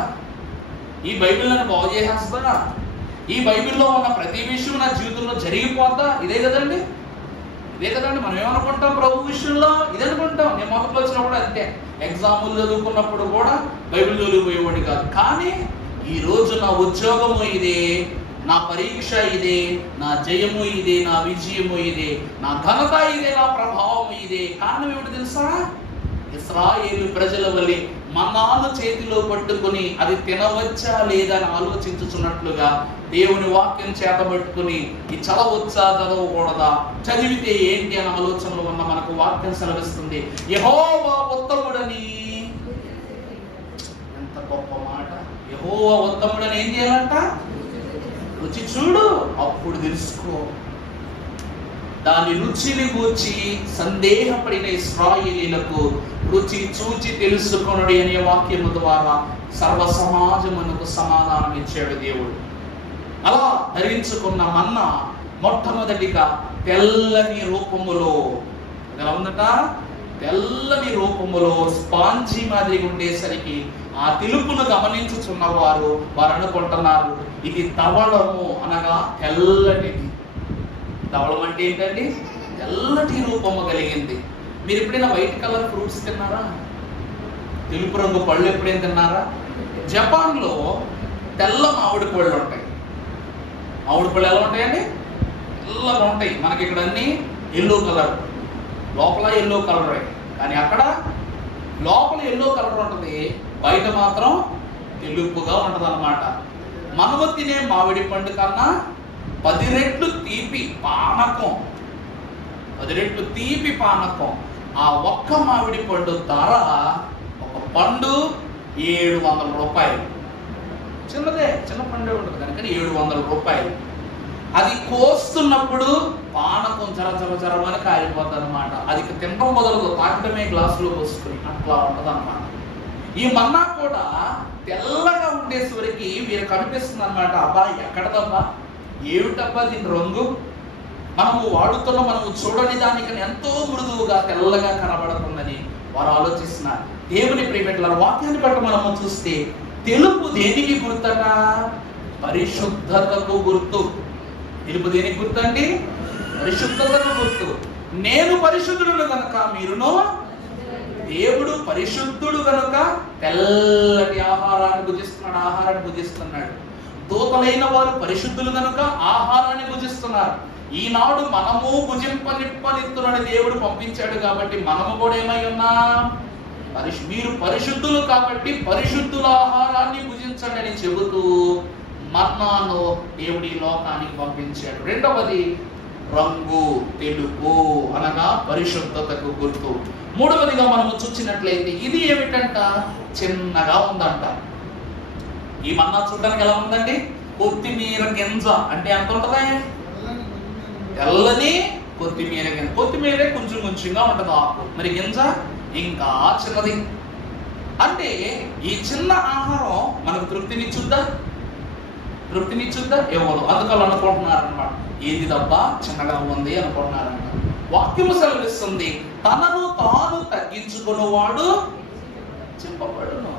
ఈ బైబిల్ నన్ను బాగు చేసేస్తుందా, ఈ బైబిల్లో ఉన్న ప్రతి విషయం నా జీవితంలో జరిగిపోద్దా. ఇదే కదండి మనం ఏమనుకుంటాం ప్రభు విషయంలో, ఇదే అనుకుంటాం. నేను మొదట్లో వచ్చినప్పుడు అంతే, ఎగ్జాములు చదువుకున్నప్పుడు కూడా బైబిల్ చదివిపోయేవాడి కాదు. కానీ ఈరోజు నా ఉద్యోగము ఇదే, నా పరీక్ష ఇదే, నా జయము ఇదే, నా విజయము ఇదే, నా ఘనత ఇదే, నా ప్రభావం ఇదే. కారణం ఏమిటి తెలుసా? ఇశ్రాయేలు ప్రజల వలె మన్నాను చేతిలో పట్టుకుని అది తినవచ్చా లేదా అని ఆలోచించుచున్నట్లుగా దేవుని వాక్యం చేతబట్టుకుని ఈ చదవచ్చా చదవకూడదా, చదివితే ఏంటి అనే ఆలోచనలో ఉన్న మనకు వాక్యం సెలవిస్తుంది. యెహోవా ఉత్తముడని, ఎంత గొప్ప మాట. యెహోవా ఉత్తముడని ఏం చేయాలంట? రుచి చూడు, అప్పుడు తెలుసుకో. దాని రుచిని గూర్చి సందేహపడిన ఇశ్రాయేలీయులకు రుచి చూచి తెలుసుకొనుడి అనే వాక్యము ద్వారా సర్వ సమాజమునకు సమాధానం ఇచ్చాడు దేవుడు. అలా ధరించుకున్న మన్నా మొట్టమొదటిగా తెల్లని రూపములో, ఎలా ఉందట? తెల్లని రూపములో స్పాంజీ మాదిరిగా ఉండేసరికి ఆ తెలుపును గమనించుచున్న వారు అనుకుంటున్నారు, ఇది ధవళము, అనగా తెల్లటిది. ధవళం అంటే ఏంటండి? తెల్లటి రూపము కలిగింది. మీరు ఎప్పుడైనా వైట్ కలర్ ఫ్రూట్స్ తిన్నారా? తెలుపు రంగు పళ్ళు ఎప్పుడైనా తిన్నారా? జపాన్లో తెల్ల మామిడి పళ్ళు ఉంటాయి. మామిడి పళ్ళు ఎలా ఉంటాయండి? తెల్లగా ఉంటాయి. మనకి ఇక్కడ అన్ని ఎల్లో కలర్, లోపల ఎల్లో కలర్, కానీ అక్కడ లోపల ఎల్లో కలర్ ఉంటుంది, బయట మాత్రం తెలుపుగా ఉంటుంది అన్నమాట. మనము తినే మామిడి పండు కన్నా 10 రెట్లు తీపి పానకం, 10 రెట్లు తీపి పానకం. ఆ ఒక్క మామిడి పండు ధర, ఒక పండు 700 రూపాయలు. చిన్నదే, చిన్న పండే ఉంటుంది కనుక 700 రూపాయలు. అది కోస్తున్నప్పుడు పానకం జరమని కారిపోద్ది అనమాట. అది తినడం మొదలు తాకడమే గ్లాసులో పోసుకుని అట్లా ఉంటది అనమాట. ఈ మన్నా కూడా తెల్లగా ఉండేసరికి మీరు కనిపిస్తుంది అనమాట. అబ్బా ఎక్కడదబ్బా, ఏమిటబ్బా దీని రంగు, మనము చూడని దానికని ఎంతో మృదువుగా తెల్లగా కనబడుతుందని వారు ఆలోచిస్తున్నారు. దేవుని ప్రియమిత్రులారా, వాక్యాన్ని బట్టి మనము చూస్తే తెలుపు దేనికి గుర్తట? పరిశుద్ధతకు గుర్తు. తెలుపు దేనికి గుర్తు అండి? పరిశుద్ధతకు గుర్తు. నేను పరిశుద్ధుడు కనుక మీరును, దేవుడు పరిశుద్ధుడు కనుక తెల్లటి ఆహారాన్ని భుజిస్తున్నాడు. దూతలైన వారు పరిశుద్ధులు కనుక ఆహారాన్ని భుజిస్తున్నారు. ఈనాడు మనము భుజింపనిప్పనిత్తునని దేవుడు పంపించాడు కాబట్టి మనము కూడా ఏమై ఉన్నాం? మీరు పరిశుద్ధులు కాబట్టి పరిశుద్ధుల ఆహారాన్ని భుజించండి అని చెబుతూ మన్నాను దేవుడి లోకానికి పంపించాడు. రెండవది రంగు, తెలుపు, అనగా పరిశుద్ధతకు గుర్తు. మూడవదిగా మనము చూసినట్లయితే ఇది ఏమిటంట? చిన్నగా ఉందంట. ఈ మన్నా చూడడానికి ఎలా ఉందండి? కొత్తిమీర గింజ అంటే ఎంత ఉంటుందా? తెల్లని కొత్తిమీర గింజ. కొత్తిమీరే కొంచెంగా ఉంటుంది ఆకు, మరి గింజ ఇంకా చిన్నది. అంటే ఈ చిన్న ఆహారం మనకు తృప్తినిచ్చుద్దా? ఎవరు అందుకని అనుకుంటున్నారు అనమాట. ఏది తప్ప చిన్నగా ఉంది అనుకుంటున్నారన్నమాట. వాక్యము సెలవిస్తుంది, తనను తాను తగ్గించుకున్నవాడు చెప్పబడును.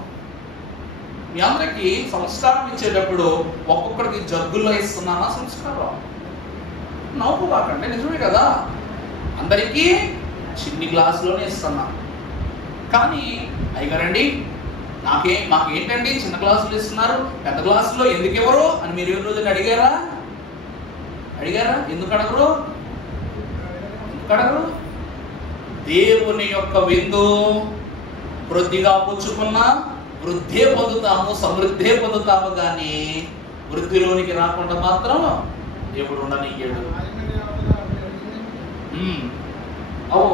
మీ అందరికి సంస్కారం ఇచ్చేటప్పుడు ఒక్కొక్కరికి జగ్గుల్లో ఇస్తున్నానా సంస్కారం? నవ్వు కాకండి, నిజమే కదా. అందరికీ చిన్ని గ్లాసులోనే ఇస్తున్నా. కానీ అయ్యగారండి మాకేంటండి చిన్న గ్లాసులు ఇస్తున్నారు, పెద్ద గ్లాసులో ఎందుకు ఇవ్వరు అని మీరు ఏ రోజున అడిగారా? ఎందుకు అడగరు? దేవుని యొక్క విందు వృద్ధిగా పుచ్చుకున్నా వృద్ధే పొందుతాము, సమృద్ధే పొందుతాము, కానీ వృద్ధిలోనికి రాకుండా మాత్రం దేవుడు ఉండనీయడు.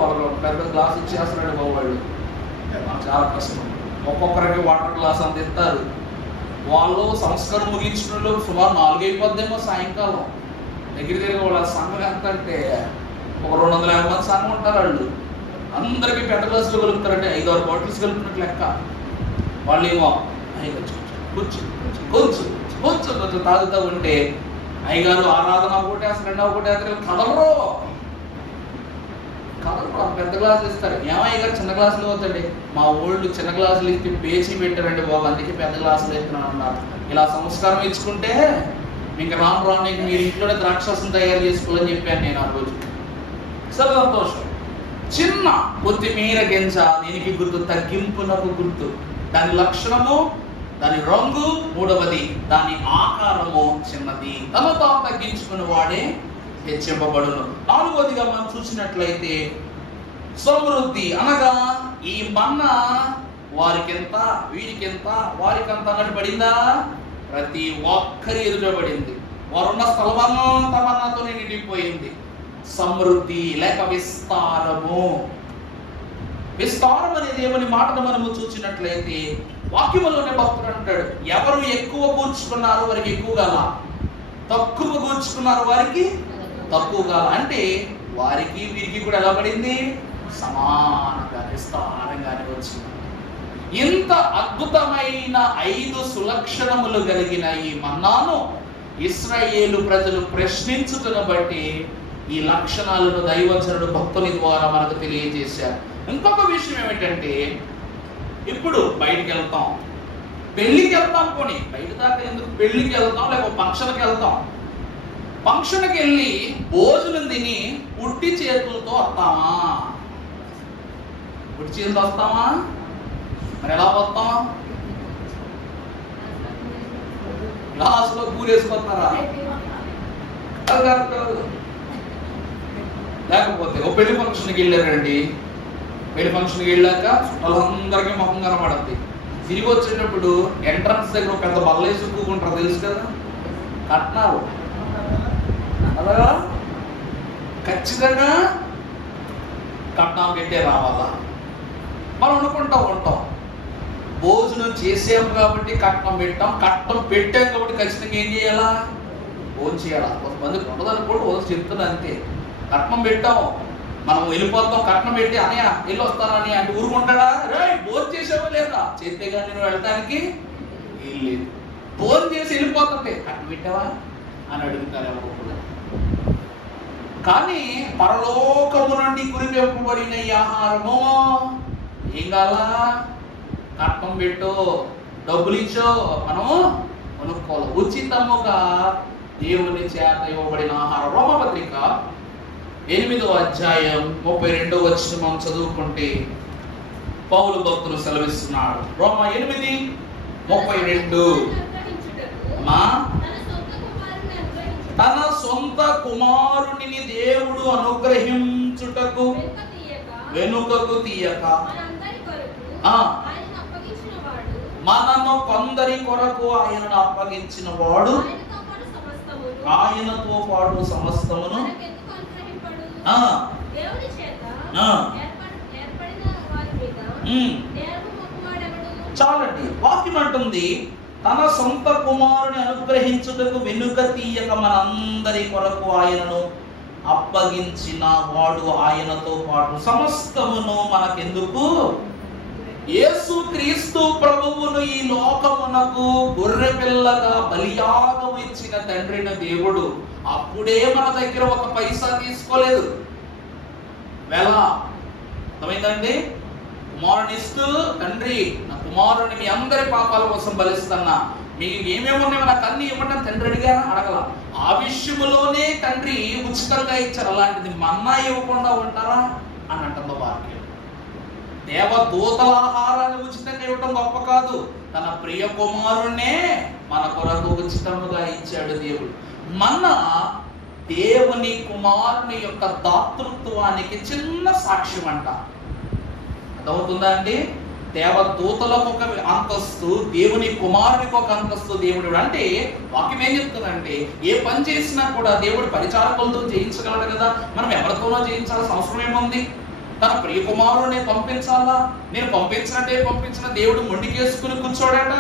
వాళ్ళు పెద్ద గ్లాస్ ఇచ్చేస్తున్నాడు బాబు, వాళ్ళు చాలా కష్టం. ఒక్కొక్కరికి వాటర్ గ్లాస్ అంత ఇస్తారు. వాళ్ళు సంస్కారం ముగించిన సుమారు 4 అయిపోద్దేమో సాయంకాలం. దగ్గర వాళ్ళ సంఘం ఎంత అంటే ఒక 250 మంది సంఘం ఉంటారు. వాళ్ళు అందరికీ పెద్ద గ్లాసులు కలుపుతారంటే 5-6 బాటిల్స్ కలుపుతున్నట్టు లెక్క. వాళ్ళు ఏమో కొంచెం తాగుతూ ఉంటే అయ్యగారు ఆరాధన ఒకటేస్తారు, ఒకటేస్తారు, కదలరు. పెద్ద గ్లాసులు ఇస్తారు. ఏమయ్యగారు చిన్న గ్లాసులు అవుతాండి, మా ఓల్డ్ చిన్న గ్లాసులు ఇచ్చి పేచి పెట్టారండి బాబు, అందుకే పెద్ద గ్లాసులు ఇస్తున్నాను అన్నారు. ఇలా సంస్కారం ఇచ్చుకుంటే ఇంకా రాను మీరు ఇంట్లోనే ద్రాక్షరసం తయారు చేసుకోవాలని చెప్పాను నేను ఆ రోజు. చాలా సంతోషం. చిన్న కొత్తిమీర గింజ దీనికి గుర్తు, తగ్గింపునకు గుర్తు. దాని లక్షణము, దాని రంగు, మూడవది దాని ఆకారము చిన్నది. తను తాను తగ్గించుకుని వాడే హెచ్చింపబడును. 4వదిగా మనం చూసినట్లయితే సమృద్ధి అనగా ఈ మన్నా వారికెంత వీరికెంత వారికంత అన్నట్టు పడిందా? ప్రతి ఒక్కరి ఎదుటబడింది. వారున్న స్థలమంతా మన్నాతోనే నిండిపోయింది. సమృద్ధి లేక విస్తారము. విస్తారం అనే దేవుని మాటను మనము చూసినట్లయితే వాక్యములోనే భక్తుడు అంటాడు, ఎవరు ఎక్కువ కూర్చుకున్నారో వారికి ఎక్కువ గాల, తక్కువ కూర్చుకున్నారో వారికి తక్కువ గాల. అంటే వారికి వీరికి కూడా ఎలా పడింది? సమానంగా విస్తారంగానే వచ్చింది. ఇంత అద్భుతమైన 5 సులక్షణములు కలిగిన ఈ మన్నాను ఇశ్రాయేలు ప్రజలు ప్రశ్నించుటను బట్టి ఈ లక్షణాలను దైవజనుడు భక్తుని ద్వారా మనకు తెలియజేశారు. ఇంకొక విషయం ఏమిటంటే, ఇప్పుడు బయటికి వెళ్తాం, పెళ్లికి వెళ్తాం, పోనీ బయట దాకా ఎందుకు, పెళ్లికి వెళ్తాం లేక ఫంక్షన్కి వెళ్తాం. ఫంక్షన్కి వెళ్ళి భోజనం తిని ఉట్టి చేతులతో వస్తామా? ఉట్టి చేతులతో వస్తామా? మరి ఎలా వస్తాం? గ్లాసులో పూరేసుకొస్తారా? లేకపోతే ఓ పెళ్లి ఫంక్షన్కి వెళ్ళారండి, పెళ్లి ఫంక్షన్కి వెళ్ళాక చుట్టాలందరికీ మొహం కనబడుద్ది. తిరిగి వచ్చేటప్పుడు ఎంట్రన్స్ దగ్గర ఒక పెద్ద బల్లేసి కూకుంటారు, తెలుసు కదా, కట్నాలు. అలాగా ఖచ్చితంగా కట్నం పెట్టే రావాలా? మనం అనుకుంటా ఉంటాం భోజనం చేసాం కాబట్టి కట్నం పెట్టాం, కట్నం పెట్టాం కాబట్టి ఖచ్చితంగా ఏం చేయాలా? భోజనం చేయాలా? కొంతమంది ఉండదనుకోండి, రోజు చెప్తున్నా అంతే. కట్నం పెట్టాం, మనం వెళ్ళిపోతాం, కట్నం పెట్టి అనయ్య వెళ్ళి వస్తానని అంటే ఊరుకుంటాడా? భోజనం చేసావో లేదా? చేస్తే కానీ నేను వెళ్ళటానికి లేదు. భోజనం చేసి వెళ్ళిపోతుంటే కట్నం పెట్టావా అని అడుగుతారు ఎవరు కూడా. కానీ పరలోకము నుండి కురిపెప్పబడిన ఈ ఆహారము ఏం కావాలా? కట్నం పెట్టో, డబ్బులు ఇచ్చో మనం కొనుక్కోవాలి. ఉచితముగా దేవుని చేత ఇవ్వబడిన ఆహారం. రోమపత్రిక 8వ అధ్యాయం 32వ వచనం మనం చదువుకుంటే పౌలు భక్తులు సెలవిస్తున్నాడు. రోమ 8:32 తన సొంత కుమారుని దేవుడు అనుగ్రహించుటకు వెనుకకు తీయక మనను కొందరి కొరకు ఆయనను అప్పగించిన వాడు ఆయనతో పాటు సమస్తమును చాలండి. వాక్యం అంటుంది, తన సొంత కుమారుని అనుగ్రహించుటకు వెనుక తీయక మనందరి కొరకు ఆయనను అప్పగించిన వాడు ఆయనతో పాటు సమస్తమును మనకెందుకు? యేసు క్రీస్తు ప్రభువును ఈ లోకమునకు గొర్రె పిల్లగా బలియాగం ఇచ్చిన తండ్రిన దేవుడు అప్పుడే మన దగ్గర ఒక పైసా తీసుకోలేదు. వేళ అర్థమైందండి? కుమారుని ఇస్తూ, తండ్రి నా కుమారుని మీ అందరి పాపాల కోసం బలిస్తున్నా, మీకు ఏమేమి ఉన్నాయో నాకు అన్ని ఇవ్వడం తండ్రి అడగల. ఆ విషయంలోనే తండ్రి ఉచితంగా ఇచ్చారు. అలాంటిది మన్నా ఇవ్వకుండా ఉంటారా అని అంటుంది దేవదూతల ఆహారాన్ని ఉచితంగా ఇవ్వటం గొప్ప కాదు, తన ప్రియ కుమారుణ్ణే మన కొరకు ఉచితముగా ఇచ్చాడు దేవుడు. మన దేవుని కుమారుని యొక్క దాతృత్వానికి చిన్న సాక్ష్యం అంట. అర్థమవుతుందా అండి? దేవదూతలకు ఒక అంతస్తు, దేవుని కుమారునికి ఒక అంతస్తు దేవుడు. అంటే వాక్యం ఏం చెప్తుందంటే, ఏ పని చేసినా కూడా దేవుడు పరిచారకులతో చేయించగలడు కదా, మనం ఎవరితోనో చేయించాల్సిన అవసరం ఏముంది? తన ప్రియ కుమారుని పంపించాలా? నేను పంపించిన దేవుడు మొండికేసుకుని కూర్చోడట.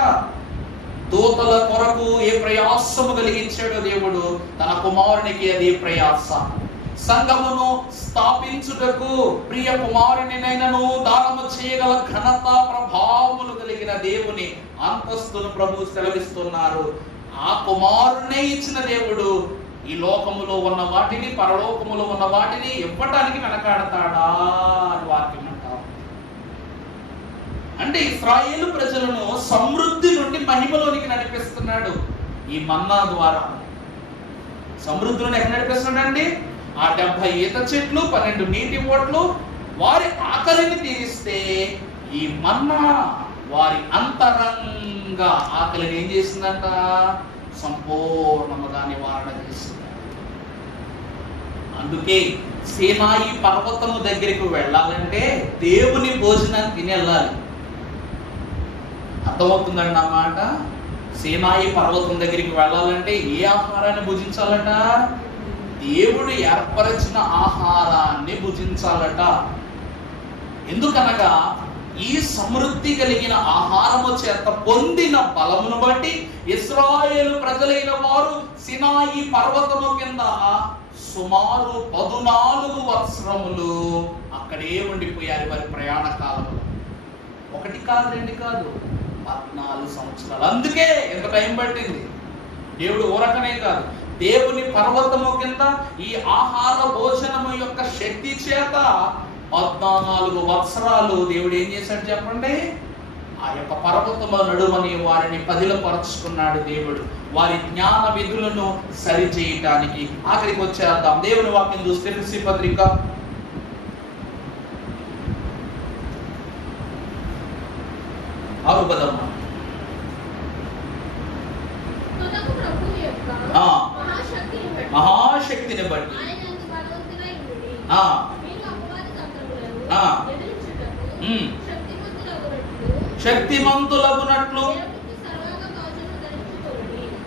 దూతల కొరకు ఏ ప్రయాసము కలిగించాడో దేవుడు, తన కుమారునికి అది ప్రయాస. సంఘమును స్థాపించుటకు ప్రియ కుమారునినైనను దానము చేయగల ఘనత ప్రభావములు కలిగిన దేవుని అంతస్తును ప్రభు సెలవిస్తున్నారు. ఆ కుమారునే ఇచ్చిన దేవుడు ఈ లోకములో ఉన్న వాటిని, పరలోకములో ఉన్న వాటిని ఇవ్వటానికి వెనకాడతాడా అని వాక్యం అంటారు. అంటే ఇశ్రాయేలు ప్రజలను సమృద్ధి నుండి మహిమలోనికి నడిపిస్తున్నాడు ఈ మన్నా ద్వారా. సమృద్ధి నుండి ఎక్కడ నడిపిస్తున్నాడండి? ఆ 70 ఈత చెట్లు, 12 నీటి ఓట్లు వారి ఆకలిని తీరిస్తే, ఈ మన్నా వారి అంతరంగ ఆకలిని ఏం చేసిందంట? సంపూర్ణముగా నివారణ చేసింది. అందుకే సీనాయి పర్వతము దగ్గరికి వెళ్ళాలంటే దేవుని భోజనాన్ని తిని వెళ్ళాలి. అర్థమవుతుందండి ఆ మాట? సీనాయి పర్వతం దగ్గరికి వెళ్ళాలంటే ఏ ఆహారాన్ని భుజించాలట? దేవుడు ఏర్పరిచిన ఆహారాన్ని భుజించాలట. ఎందుకనగా ఈ సమృద్ధి కలిగిన ఆహారము చేత పొందిన బలమును బట్టి ఇశ్రాయేలు ప్రజలైన వారు సీనాయి పర్వతము కింద సుమారు 14 సంవత్సరములు అక్కడే ఉండిపోయారు వారి ప్రయాణ కాలంలో. 1 కాదు 2 కాదు, 14 సంవత్సరాలు. అందుకే ఎంత టైం పట్టింది. దేవుడు ఊరకనే కాదు, దేవుని పర్వతము కింద ఈ ఆహార భోజనము యొక్క శక్తి చేత 14 సంవత్సరాలు దేవుడు ఏం చేశాడు చెప్పండి? ఆ యొక్క పర్వతము నడుమని వారిని పదిలపరుచుకున్నాడు దేవుడు, వారి జ్ఞాన విధులను సరి చేయటానికి. ఆఖరికి వచ్చేద్దాం. దేవుని వాక్యం చూస్తే ఫిలిప్పీ పత్రిక 6 మహాశక్తిని బట్టి శక్తిమంతులగునట్లు.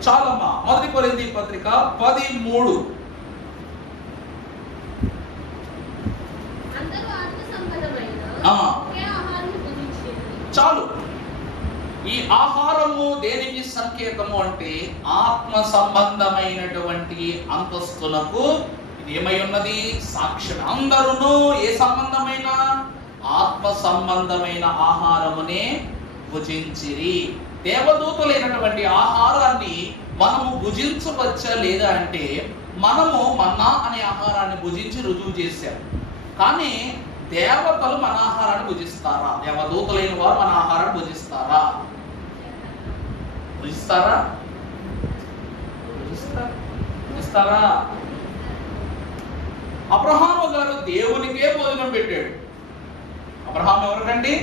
చాలమ్మా. 1 కొరింథీ పత్రిక 13. చాలు. ఈ ఆహారము దేనికి సంకేతము అంటే ఆత్మ సంబంధమైనటువంటి అంతస్తులకు ఇది ఏమై ఉన్నది? సాక్ష్యం. అందరూ ఏ సంబంధమైన? ఆత్మ సంబంధమైన ఆహారమునే భుజించిరి. దేవదూతలైనటువంటి ఆహారాన్ని మనము భుజించవచ్చా లేదా అంటే, మనము మన్నా అనే ఆహారాన్ని భుజించి రుజువు చేశారు. కానీ దేవతలు మన ఆహారాన్ని భుజిస్తారా? దేవదూతలైన వారు మన ఆహారాన్ని భుజిస్తారా? భుజిస్తారా? భుజిస్తారా? అబ్రహాము గారు దేవునికే భోజనం పెట్టాడు. అబ్రహాము ఎవరికండి?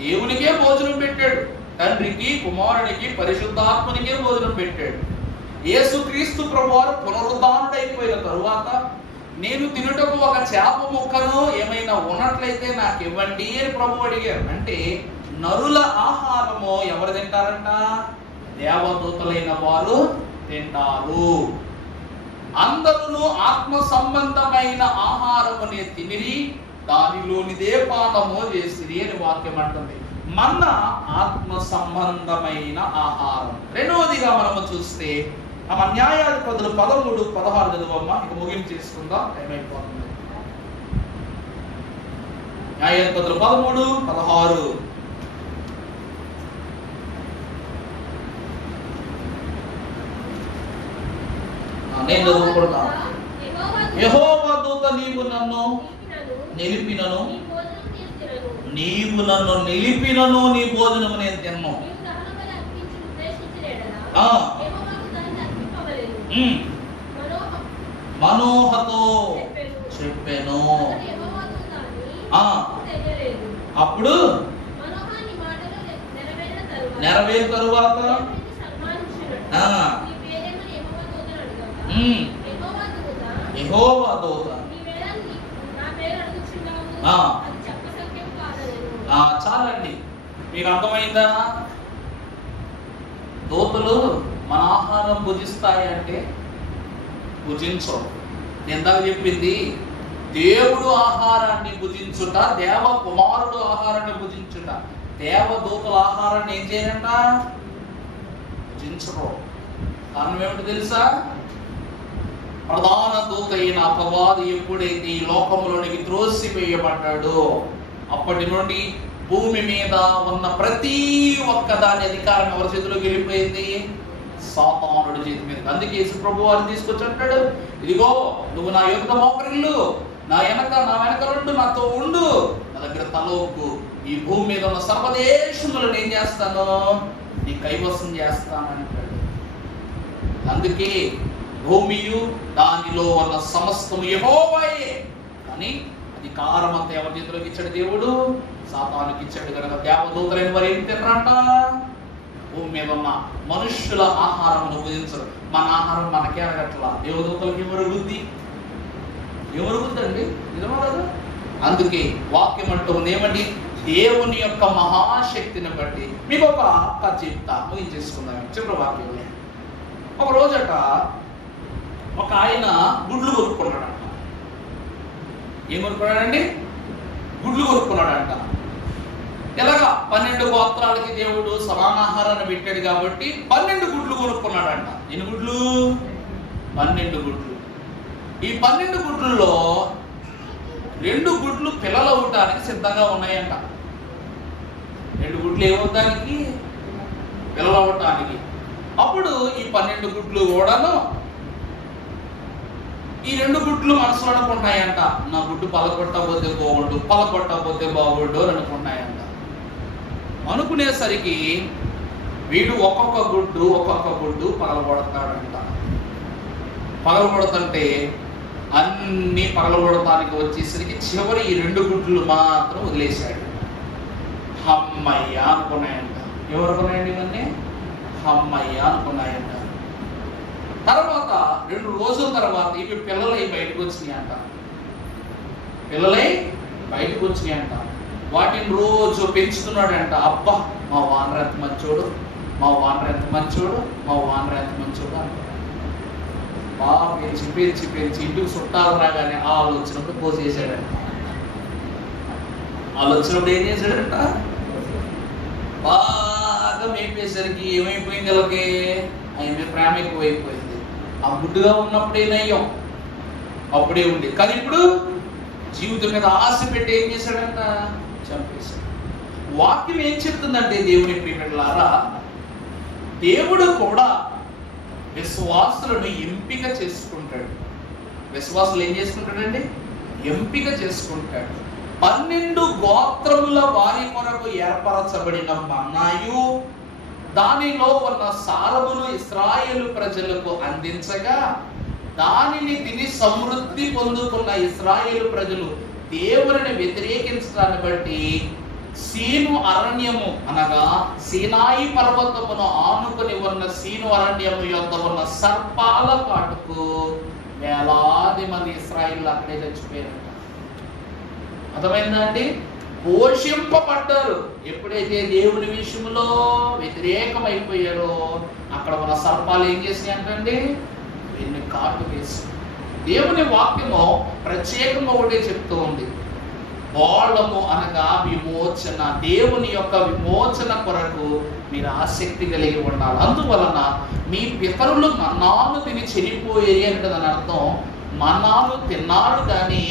దేవునికే భోజనం పెట్టాడు. తండ్రికి, కుమారునికి, పరిశుద్ధాత్మనికే భోజనం పెట్టాడు. యేసుక్రీస్తు ప్రభువారు పునరుద్ధానుడైపోయిన తరువాత, నేను తినుటకు ఒక చేప ముక్కను ఏమైనా ఉన్నట్లయితే నాకు ఇవ్వండి అని ప్రభు అడిగారు. అంటే నరుల ఆహారము ఎవరు తింటారంట? దేవదూతలైన వారు తింటారు. అందరూ ఆత్మ సంబంధమైన ఆహారమునే తినిరి, దానిలోనిదే పానము చేసిరి అని వాక్యం అంటుంది. మన ఆత్మ సంబంధమైన ఆహారం. రెండవదిగా మనము చూస్తే న్యాయాధిపతులు 13, 16 చదువమ్మా. ఇక ముగింపు చేసుకుందాం, టైం అయిపోతుంది. న్యాయాధిపతులు 13, 16. నేను చదువుకుంటాను. యెహోవా దూత నీవు నన్ను నిలిపినను నీ భోజనము నేను తిన్ను. మనోహతో చెప్పాను. అప్పుడు నెరవేరు తరువాత యెహోవా దూత చాలండి, మీకు అర్థమైందా? దూతలు మన ఆహారం భుజిస్తాయి అంటే భుజించవు. ఇందాక చెప్పింది దేవుడు ఆహారాన్ని భుజించుట, దేవ కుమారుడు ఆహారాన్ని భుజించుట. దేవదూతల ఆహారాన్ని ఏం చేయాలంట? భుజించరు. కారణం ఏమిటి తెలుసా? ప్రధాన దూత అయిన అపవాది ఎప్పుడైతే ఈ లోకంలోనికి త్రోసివేయబడ్డాడో అప్పటి నుండి భూమి మీద ఉన్న ప్రతి ఒక్క దాని అధికారం ఎవరి చేతిలోకి వెళ్ళిపోయింది? సాతానుడి చేతి మీద. అందుకే యేసు ప్రభు వారిని తీసుకొచ్చి అంటాడు, ఇదిగో నువ్వు నా యొక్క మోకరిల్లు, నా వెనక నుండి నాతో ఉండు, నా దగ్గర తలొగ్గు, ఈ భూమి మీద ఉన్న సర్వదేశములను ఏం చేస్తాను? నీ కైవసం చేస్తానంటాడు. అందుకే భూమియు దానిలో ఉన్న సమస్తము యెహోవాయే, కానీ అధికారం అంతా ఎవరి చేతిలోకి ఇచ్చాడు? దేవుడు సాతానుకి ఇచ్చాడు. కనుక దేవదూతలైన వారు ఏం తినరంట? భూమి మీద ఉన్న మనుష్యుల ఆహారమును భుజించరు. మన ఆహారం మనకే అరగట్లా, దేవదూతలకి ఎవరుగుద్ది? ఎవరుగుద్దండి? నిజమా కదా? అందుకే వాక్యం అంటుంది ఏమండి? దేవుని యొక్క మహాశక్తిని బట్టి మీకు ఒక కథ చెప్తా, ముగించేసుకుందాం. చివరి వాక్యంలో ఒక రోజట ఒక ఆయన గుడ్లు కొనుక్కున్నాడంట. ఏం కొనుక్కున్నాడండి? గుడ్లు కొనుక్కున్నాడంట. ఎలాగా? 12 గోత్రాలకి దేవుడు సమానాహారాన్ని పెట్టాడు కాబట్టి 12 గుడ్లు కొనుక్కున్నాడంట. ఎన్ని గుడ్లు? 12 గుడ్లు. ఈ 12 గుడ్లలో 2 గుడ్లు పిల్లలు అవ్వటానికి సిద్ధంగా ఉన్నాయంట. 2 గుడ్లు ఏమవుతానికి? పిల్లలు అవ్వటానికి. అప్పుడు ఈ 12 గుడ్లు కూడాను ఈ 2 గుడ్లు మనసులో అనుకుంటాయంట, నా గుడ్డు పలకొట్టకపోతే బాగుండు అని అనుకుంటాయంట. అనుకునేసరికి వీడు ఒక్కొక్క గుడ్డు పగలగొడతాడంట. పగలగొడుతుంటే అన్ని పగలగొడటానికి వచ్చేసరికి చివరి ఈ 2 గుడ్లు మాత్రం వదిలేశాడు. హమ్మయ్య అనుకున్నాయంట. ఎవరు అనుకున్నాయండి? ఇవన్నీ హమ్మయ్య అనుకున్నాయంట. తర్వాత 2 రోజుల తర్వాత ఇవి పిల్లలై బయటకు వచ్చినాయంట. వాటిని రోజు పెంచుతున్నాడంట. అబ్బా, మా వానర్ ఎంత మంచోడు అనుకున్నాడు. బాగా పెంచి ఇంటికి చుట్టాలు రాగానే వాళ్ళు వచ్చినప్పుడు పోసేసాడంట. ఏం చేశాడంట? బాగా మేపేసరికి ఏమైపోయింది? వీళ్ళకి ఆయన మీద ప్రేమ ఎక్కువైపోయింది. ఆ గుడ్డుగా ఉన్నప్పుడే నయ్యం, అప్పుడే ఉంది. కానీ ఇప్పుడు జీవితం మీద ఆశ పెట్టి ఏం చేశాడంట? చంపేశాడు. వాక్యం ఏం చెప్తుందంటే, దేవుని ప్రియమిత్రులారా, దేవుడు కూడా విశ్వాసులను ఎంపిక చేసుకుంటాడు. విశ్వాసులు ఏం చేసుకుంటాడండి? ఎంపిక చేసుకుంటాడు. 12 గోత్రముల వారి కొరకు ఏర్పరచబడిన మన్నాయు దానిలో ఉన్న సారమును ఇశ్రాయేలు ప్రజలకు అందించగా దానిని తిని సమృద్ధి పొందుకున్న ఇశ్రాయేలు ప్రజలు దేవుని వ్యతిరేకించడాన్ని బట్టి సీను అరణ్యము అనగా సీనాయి పర్వతమును ఆనుకుని ఉన్న సీను అరణ్యము యొద్ద ఉన్న సర్పాల కాటుకు వేలాది మంది ఇశ్రాయేలు అక్కడే చచ్చిపోయారు. అర్థమైందా అండి? పోషింపబడ్డారు. ఎప్పుడైతే దేవుని విషయంలో వ్యతిరేకమైపోయారో అక్కడ మన సర్పాలు ఏం చేసినాయంటే ఎన్ని కాటు వేసి. దేవుని వాక్యము ప్రత్యేకంగా ఒకటే చెప్తూ ఉంది, వాళ్ళము అనగా విమోచన, దేవుని యొక్క విమోచన కొరకు మీరు ఆసక్తి కలిగి ఉండాలి. అందువలన మీ పితరులు మన్నాను తిని చెడిపోయేది అంటే దాని అర్థం మన్నాను తిన్నారు కానీ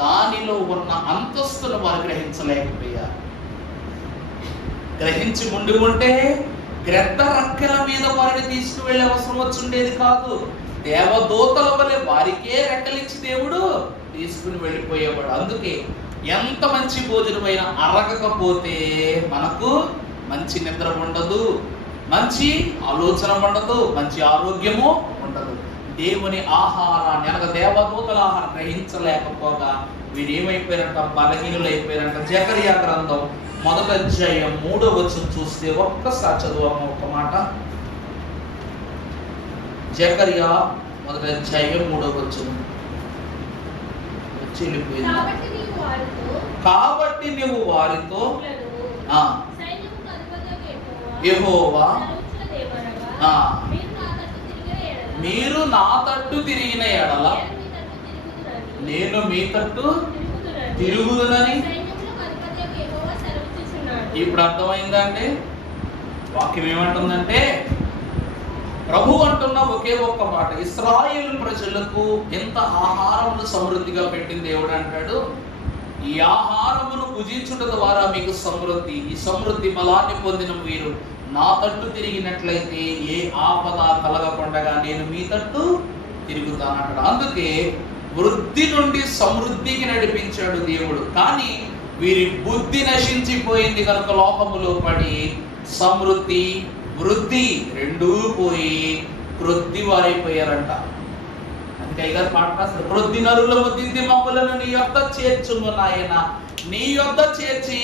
దానిలో ఉన్న అంతస్తును వారు గ్రహించలేకపోయారు. గ్రహించి ఉండి ఉంటే గ్రద్ద రక్కల మీద వారిని తీసుకువెళ్ళే అవసరం వచ్చుండేది కాదు. దేవదూతల వలె వారికే రెక్కలిచ్చి దేవుడు తీసుకుని వెళ్ళిపోయేవాడు. అందుకే ఎంత మంచి భోజనమైనా అరగకపోతే మనకు మంచి నిద్ర ఉండదు, మంచి ఆలోచన ఉండదు, మంచి ఆరోగ్యము ఉండదు. దేవుని ఆహారాన్ని అనగా దేవదూతల ఆహారం గ్రహించలేకపోగా వీరు ఏమైపోయారంట? బలహీనులు అయిపోయారంట. జకరియా గ్రంథం 1వ అధ్యాయం 3వ వచనం చూస్తే ఒక్కసారి చదువమ్మ ఒక మాట. జకరియా 1వ అధ్యాయం 3వ వచనం. కాబట్టి నీవు వారితో యెహోవా మీరు నా తట్టు తిరిగిన ఎడల నేను మీ తట్టు తిరుగుదునని. ఇప్పుడు అర్థమైందా అండి? వాక్యం ఏమంటుందంటే, ప్రభు అంటున్న ఒకే ఒక్క మాట, ఇశ్రాయేలు ప్రజలకు ఎంత ఆహారమును సమృద్ధిగా పెట్టింది దేవుడు అంటాడు, ఈ ఆహారమును భుజించుట ద్వారా మీకు సమృద్ధి, ఈ సమృద్ధి బలాన్ని పొందిన మీరు నా తట్టు తిరిగినట్లయితే ఏ ఆపద కలగకుండా నేను మీ తట్టు తిరుగుతానంటాడు. అందుకే వృద్ధి నుండి సమృద్ధికి నడిపించాడు దేవుడు. కానీ వీరి బుద్ధి నశించిపోయింది కనుక లోకములో పడి సమృద్ధి వృద్ధి రెండూ పోయి క్రొద్ది వారైపోయారంట. అందుకే గారు పాట రాస్తారు, క్రొద్ది నరుల దిద్ది మమ్ములను నీ యొద్ద చేర్చుము నాయన, నీ యొద్ద చేర్చి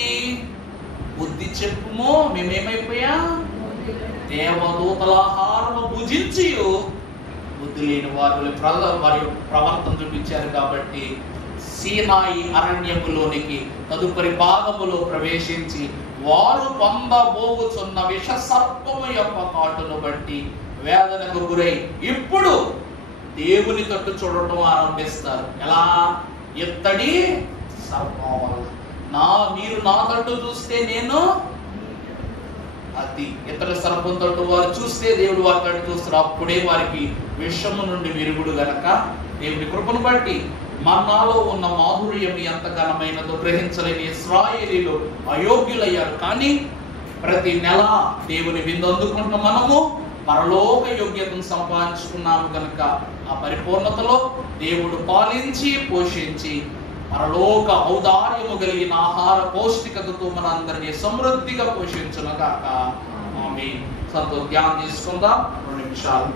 బుద్ధి చెప్పుము. మేమేమైపోయా? దేవదూతల ఆహారము భుజించి బుద్ధి లేని వారి ప్రవర్తన చూపించారు. కాబట్టి సీనాయి అరణ్యములోనికి తదుపరి భాగములో ప్రవేశించి వారు పొందబోగుచున్న విష సర్పము యొక్క కాటును బట్టి వేదనకు గురై ఇప్పుడు దేవుని తట్టు చూడటం ఆరంభిస్తారు. ఎలా? ఎత్తడి సర్పం వల్ల. మీరు నా తట్టు చూస్తే నేను అది ఇతర సర్పం తట్టు వారు చూస్తే దేవుడు వారి తట్టు చూస్తారు. అప్పుడే వారికి విషము నుండి విరుగుడు గనక దేవుని కృపను బట్టి మన్నాలో ఉన్న మాధుర్యం ఎంత ఘనమైనదో గ్రహించలేని ఇశ్రాయేలీలు అయోగ్యులయ్యారు. కానీ ప్రతి నెల దేవుని విందు అందుకుంటున్న మనము పరలోక యోగ్యతను సంపాదించుకున్నాము కనుక ఆ పరిపూర్ణతలో దేవుడు పాలించి పోషించి పరలోక ఔదార్యము కలిగిన ఆహార పౌష్టికతతో మనందరినీ సమృద్ధిగా పోషించును గాక. ఆమేన్. సంతో ధ్యానం చేసుకుందాం 2 నిమిషాలు.